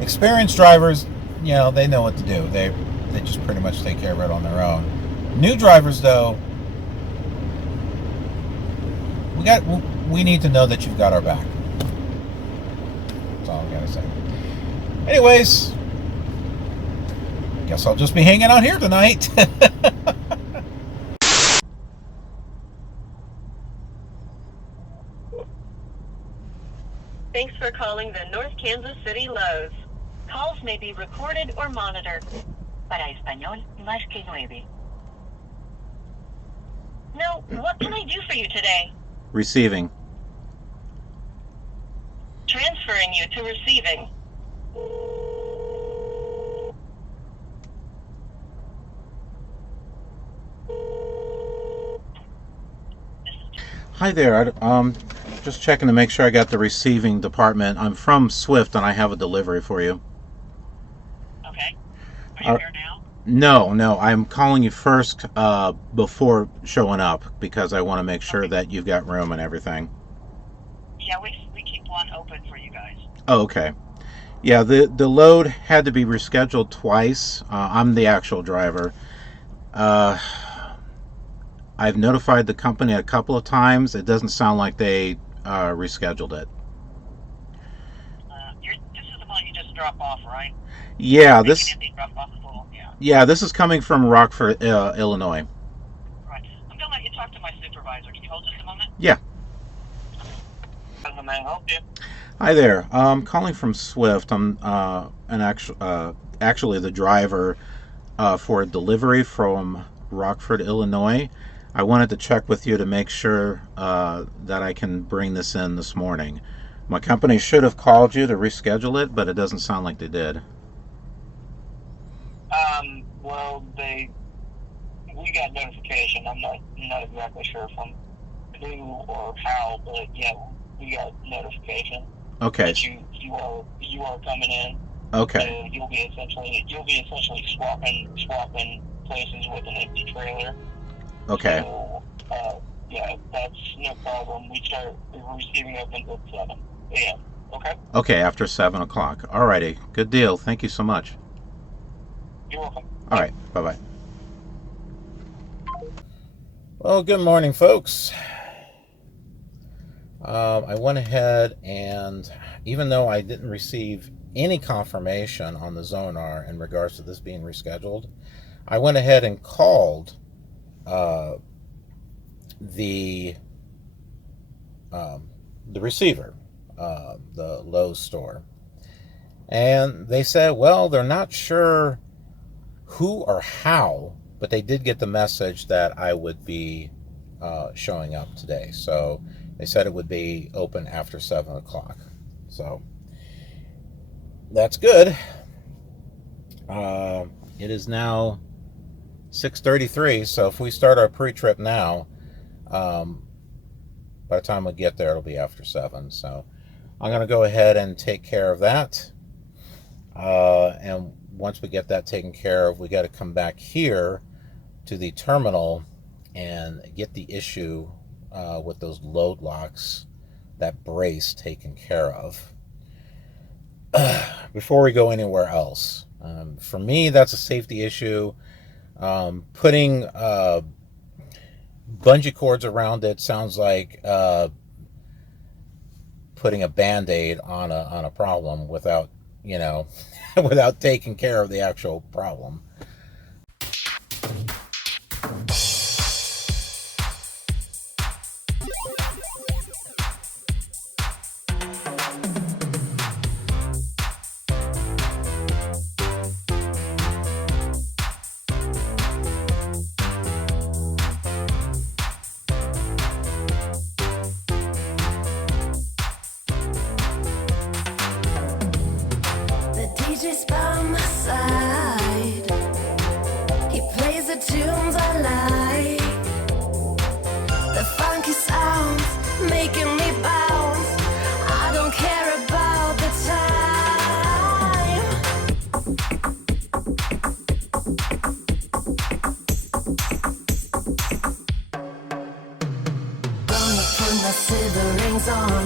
Experienced drivers, they know what to do. They just pretty much take care of it on their own. New drivers, though, we need to know that you've got our back. That's all I gotta say. Anyways, guess I'll just be hanging out here tonight. Thanks for calling the North Kansas City Lowe's. Calls may be recorded or monitored. Para español, marque 9. No, what can I do for you today? Receiving. Transferring you to receiving. Hi there. Just checking to make sure I got the receiving department. I'm from Swift and I have a delivery for you. Okay. Are you here No, now? I'm calling you first before showing up because I want to make sure that you've got room and everything. Yeah, we keep one open for you guys. Oh, okay. Yeah, the load had to be rescheduled twice. I'm the actual driver. I've notified the company a couple of times. It doesn't sound like they rescheduled it. This is the one you just drop off, right? Yeah, this. Drop off the little, Yeah, this is coming from Rockford, Illinois. Right. I'm gonna let you talk to my supervisor. Can you hold just a moment? Yeah. How may I help you? Hi there. I'm calling from Swift. I'm actually the driver for a delivery from Rockford, Illinois. I wanted to check with you to make sure that I can bring this in this morning. My company should have called you to reschedule it, but it doesn't sound like they did. Well, we got notification. I'm not exactly sure from who or how, but yeah, we got notification. Okay. That you are coming in. Okay. So you'll be essentially swapping places with an empty trailer. Okay. So yeah, that's no problem. We start receiving opens at 7 a.m. Okay. Okay, after 7 o'clock. Alrighty. Good deal. Thank you so much. You're welcome. All right. Bye-bye. Well, good morning, folks. I went ahead and, even though I didn't receive any confirmation on the Zonar in regards to this being rescheduled, I went ahead and called the receiver, the Lowe's store, and they said, well, they're not sure who or how, but they did get the message that I would be showing up today. So they said it would be open after 7 o'clock. So that's good. It is now 6:33, so if we start our pre-trip now, by the time we get there, it'll be after 7. So I'm going to go ahead and take care of that. And once we get that taken care of, we got to come back here to the terminal and get the issue with those load locks, that brace, taken care of before we go anywhere else. For me, that's a safety issue. Putting bungee cords around it sounds like putting a Band-Aid on a problem without, without taking care of the actual problem. DJ's by my side. He plays the tunes I like. The funky sounds making me bounce. I don't care about the time. Gonna put my silver rings on.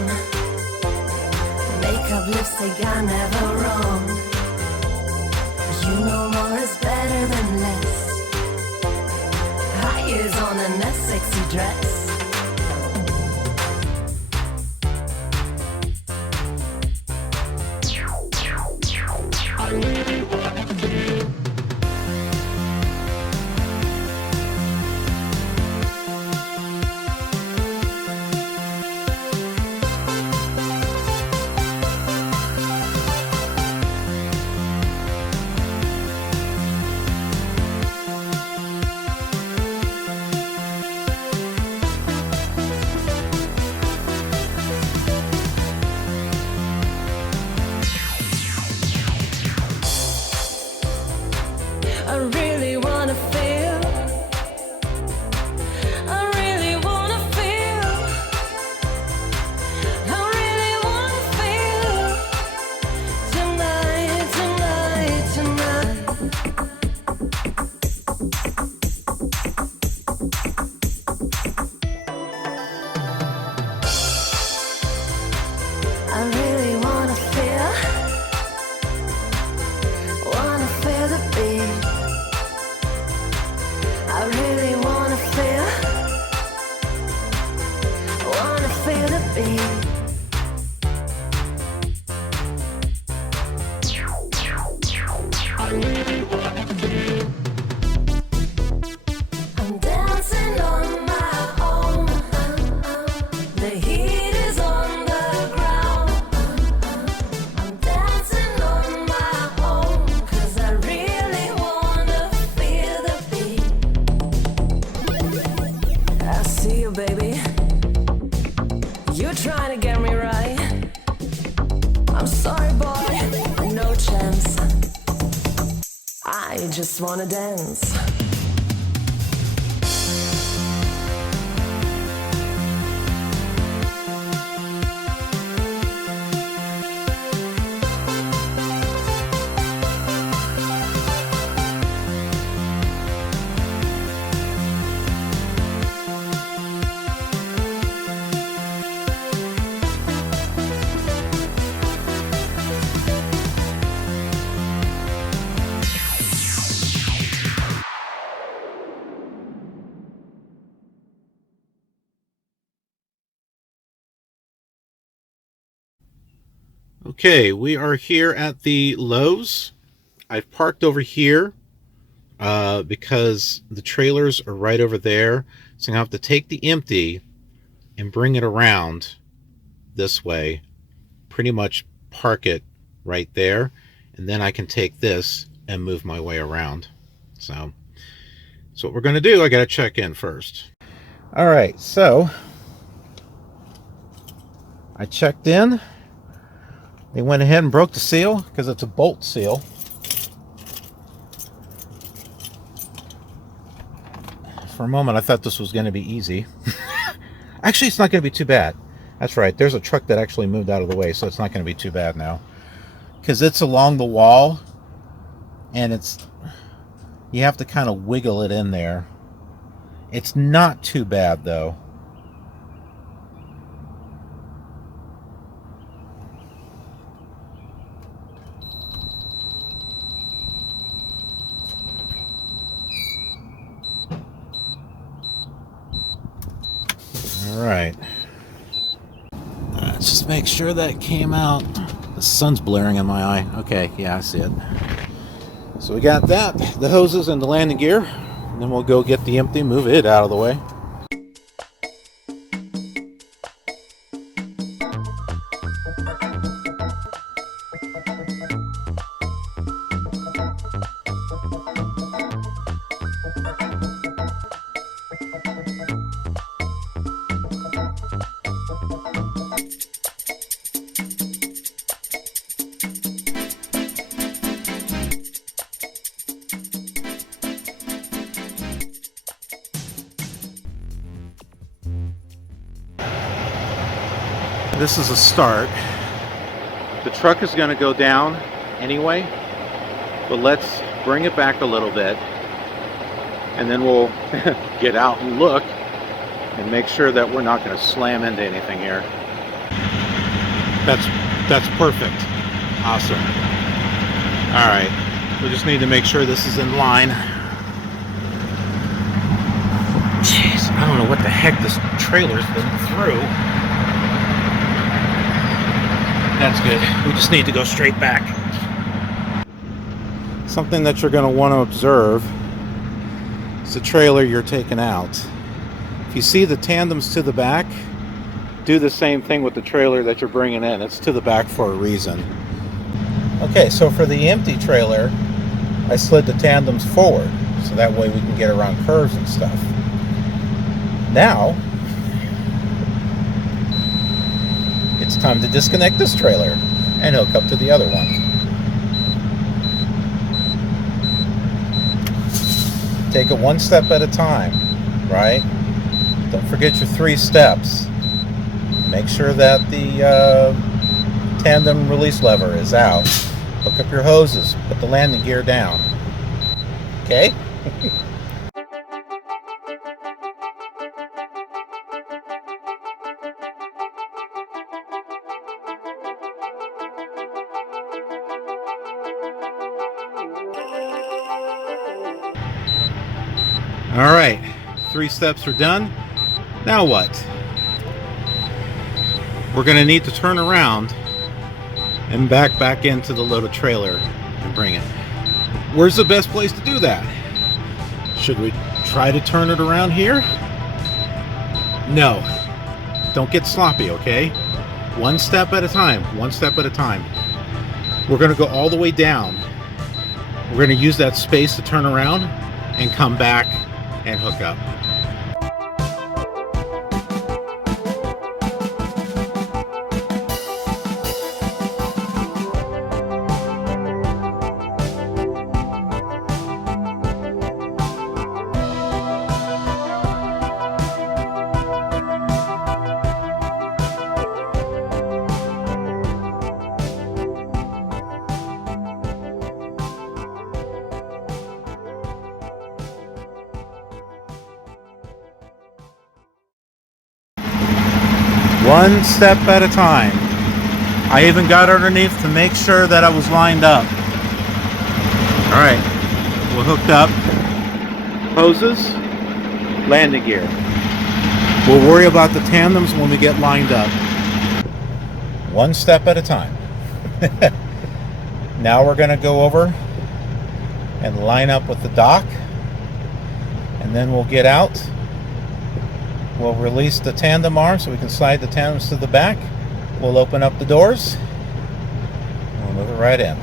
Makeup, lipstick, I never wrong. You know more is better than less. High heels on a nice sexy dress. I really wanna feel. I really wanna feel. I really wanna feel. I really wanna feel tonight, tonight, tonight. I really wanna feel. Wanna feel the beat. I really wanna feel the beat. I really wanna feel. I'm dancing on my own. The heat is on the ground. I'm dancing on my own, 'cause I really wanna feel the beat. I just wanna dance. Okay, we are here at the Lowe's. I've parked over here because the trailers are right over there. So I'm going to have to take the empty and bring it around this way. Pretty much park it right there. And then I can take this and move my way around. So that's what we're going to do. I got to check in first. All right, so I checked in. They went ahead and broke the seal because it's a bolt seal. For a moment, I thought this was going to be easy. Actually, it's not going to be too bad. That's right. There's a truck that actually moved out of the way, so it's not going to be too bad now. Because it's along the wall, and you have to kind of wiggle it in there. It's not too bad, though. Alright. Let's just make sure that came out. The sun's blaring in my eye. Okay, yeah, I see it. So we got that, the hoses and the landing gear. And then we'll go get the empty, move it out of the way. This is a start. The truck is going to go down anyway, but let's bring it back a little bit and then we'll get out and look and make sure that we're not going to slam into anything here. That's perfect. Awesome. All right, we just need to make sure this is in line. Jeez, I don't know what the heck this trailer's been through. That's good. We just need to go straight back. Something that you're going to want to observe is the trailer you're taking out. If you see the tandems to the back, do the same thing with the trailer that you're bringing in. It's to the back for a reason. Okay, so for the empty trailer, I slid the tandems forward, so that way we can get around curves and stuff. Now, it's time to disconnect this trailer and hook up to the other one. Take it one step at a time, right? Don't forget your 3 steps. Make sure that the tandem release lever is out. Hook up your hoses, put the landing gear down. Okay? All right, 3 steps are done. Now what? We're going to need to turn around and back into the loaded trailer and bring it. Where's the best place to do that? Should we try to turn it around here? No. Don't get sloppy, okay? One step at a time, one step at a time. We're going to go all the way down. We're going to use that space to turn around and come back and hook up. One step at a time. I even got underneath to make sure that I was lined up. All right, we're hooked up. Hoses, landing gear. We'll worry about the tandems when we get lined up. One step at a time. Now we're going to go over and line up with the dock, and then we'll get out. We'll release the tandem arm so we can slide the tandems to the back. We'll open up the doors and we'll move it right in.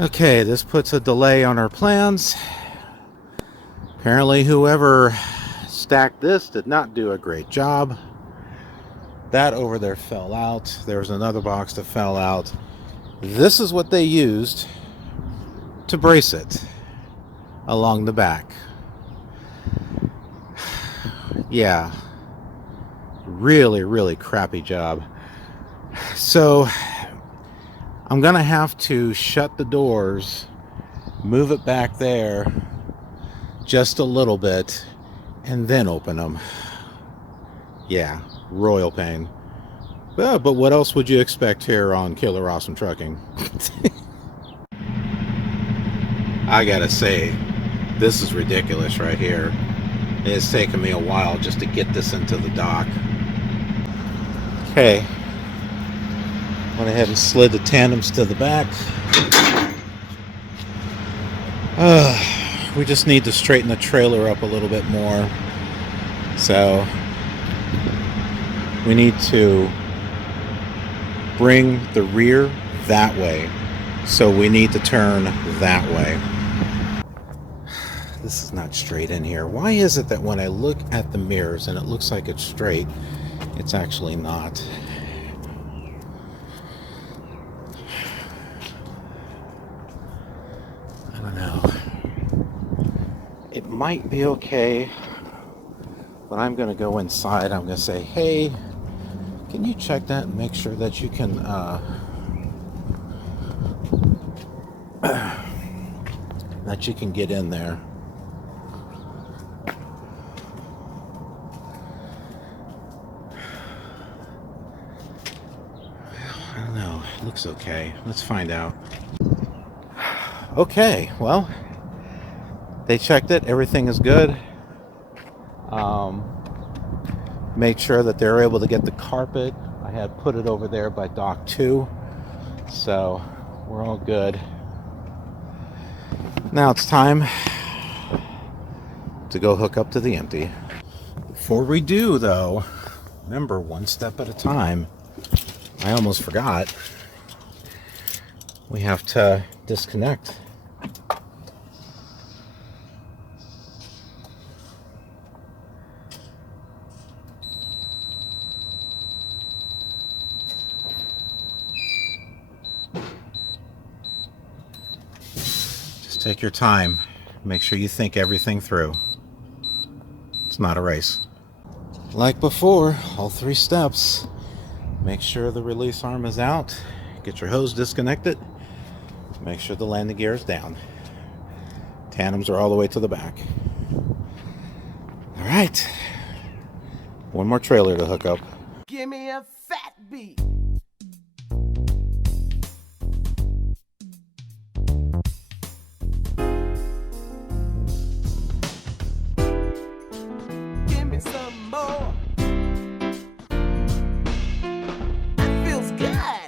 Okay, this puts a delay on our plans. Apparently whoever stacked this did not do a great job. That over there fell out. There was another box that fell out. This is what they used to brace it along the back. Yeah, really crappy job. So I'm gonna have to shut the doors, move it back there just a little bit, and then open them. Yeah, royal pain. But what else would you expect here on Killer Awesome Trucking? I gotta say, this is ridiculous right here. It's taken me a while just to get this into the dock. Okay. Went ahead and slid the tandems to the back. We just need to straighten the trailer up a little bit more. So we need to bring the rear that way. So we need to turn that way. This is not straight in here. Why is it that when I look at the mirrors and it looks like it's straight, it's actually not? I don't know. It might be okay, but I'm going to go inside. I'm going to say, hey, can you check that and make sure that you can that you can get in there. I don't know. Looks okay. Let's find out. Okay, well, they checked it. Everything is good. Made sure that they were able to get the carpet. I had put it over there by dock 2. So we're all good. Now it's time to go hook up to the empty. Before we do, though, remember, one step at a time. I almost forgot. We have to disconnect. Just take your time. Make sure you think everything through. It's not a race. Like before, all 3 steps. Make sure the release arm is out. Get your hose disconnected. Make sure the landing gear is down. Tandems are all the way to the back. All right. One more trailer to hook up. Give me a fat beat. Give me some more. That feels good. Hey.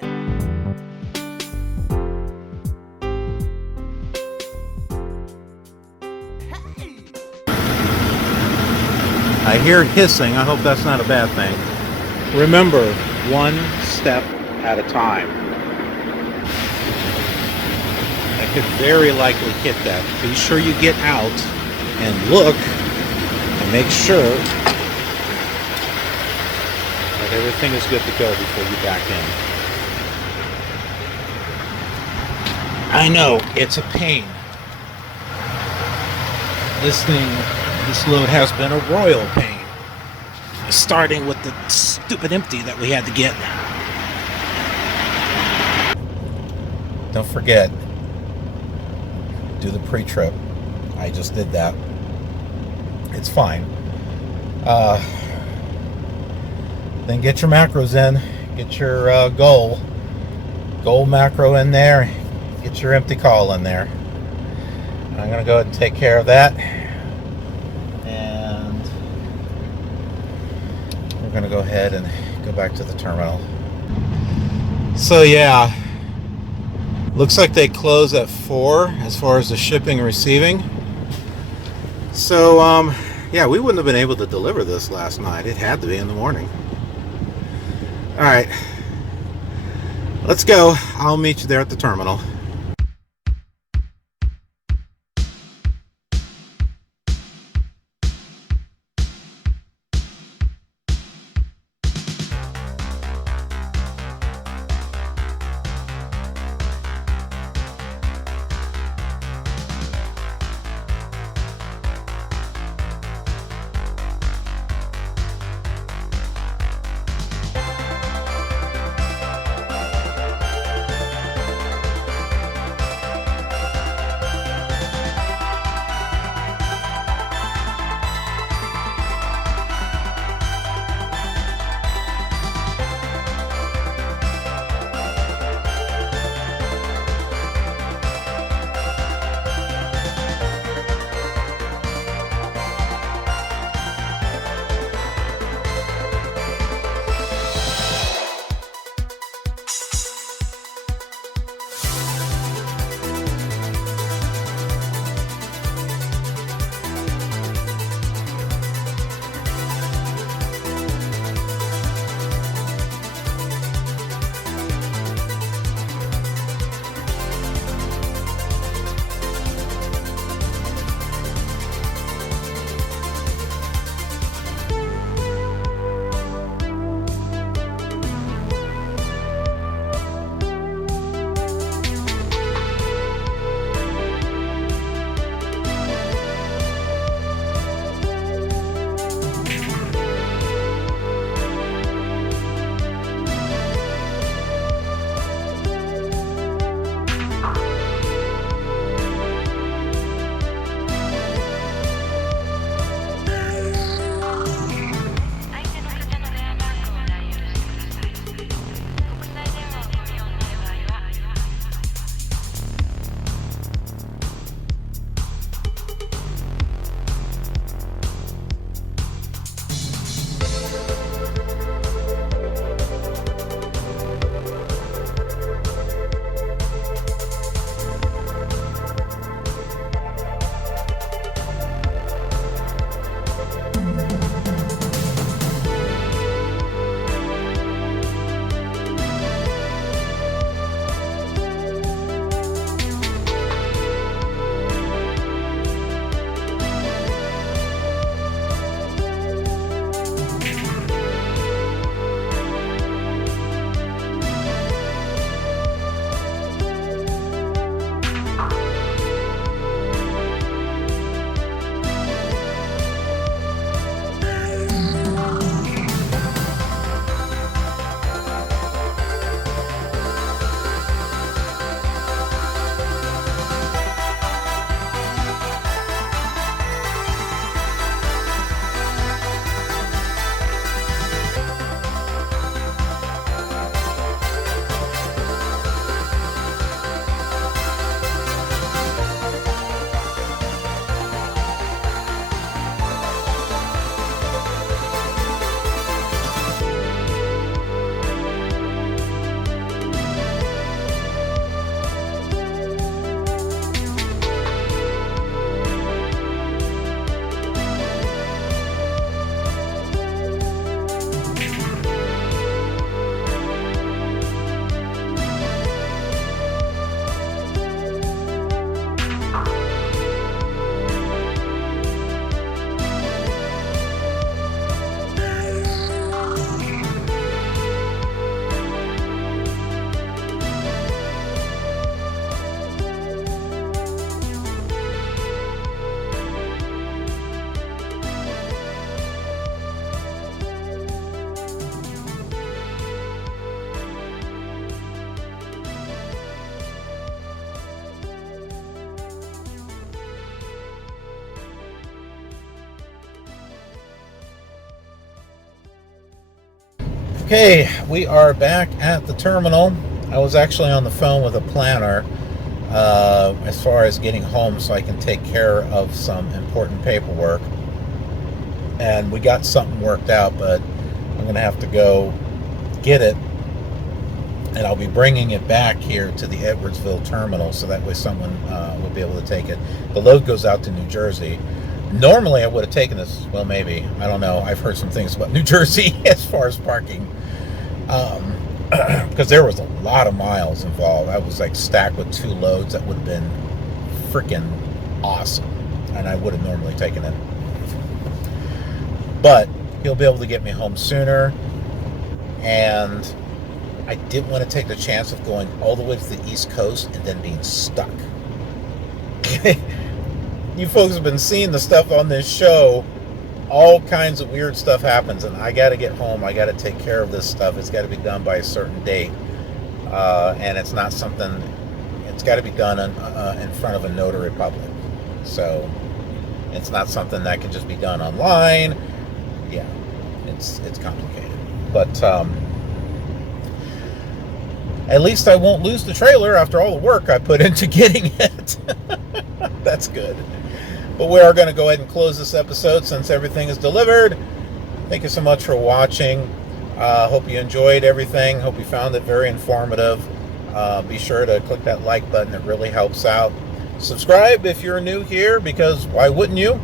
I hear hissing. I hope that's not a bad thing. Remember, one step at a time. I could very likely hit that. Be sure you get out and look and make sure that everything is good to go before you back in. I know, it's a pain. This load has been a royal pain. Starting with the stupid empty that we had to get. Don't forget, do the pre-trip. I just did that. It's fine. Then get your macros in. Get your goal macro in there. Get your empty call in there. I'm going to go ahead and take care of that. And we're going to go ahead and go back to the terminal. So yeah, looks like they close at 4 as far as the shipping and receiving. So yeah, we wouldn't have been able to deliver this last night. It had to be in the morning. All right, let's go. I'll meet you there at the terminal. Okay, we are back at the terminal. I was actually on the phone with a planner as far as getting home so I can take care of some important paperwork. And we got something worked out, but I'm going to have to go get it. And I'll be bringing it back here to the Edwardsville terminal so that way someone will be able to take it. The load goes out to New Jersey. Normally I would have taken this, well, maybe, I don't know. I've heard some things about New Jersey as far as parking. Because there was a lot of miles involved. I was like stacked with 2 loads. That would have been freaking awesome. And I would have normally taken it. But he'll be able to get me home sooner. And I didn't want to take the chance of going all the way to the East Coast and then being stuck. You folks have been seeing the stuff on this show. All kinds of weird stuff happens, and I got to get home. I got to take care of this stuff. It's got to be done by a certain date, and it's not something. It's got to be done in front of a notary public, so it's not something that can just be done online. Yeah, it's complicated, but at least I won't lose the trailer after all the work I put into getting it. That's good. But we are going to go ahead and close this episode since everything is delivered. Thank you so much for watching. Hope you enjoyed everything. Hope you found it very informative. Be sure to click that like button. It really helps out. Subscribe if you're new here, because why wouldn't you?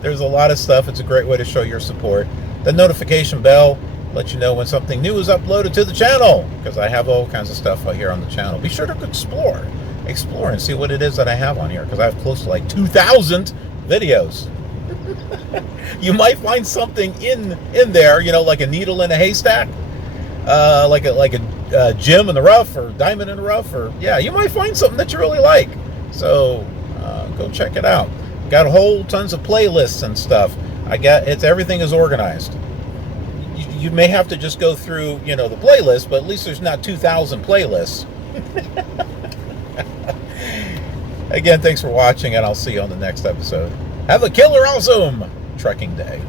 There's a lot of stuff. It's a great way to show your support. The notification bell lets you know when something new is uploaded to the channel, because I have all kinds of stuff out here on the channel. Be sure to explore and see what it is that I have on here, because I have close to like 2,000 videos. You might find something in there, you know, like a needle in a haystack, like a gem in the rough, or diamond in the rough, or yeah, you might find something that you really like. So go check it out. Got a whole tons of playlists and stuff. Everything is organized. You may have to just go through, you know, the playlist, but at least there's not 2,000 playlists. Again, thanks for watching, and I'll see you on the next episode. Have a killer awesome trucking day.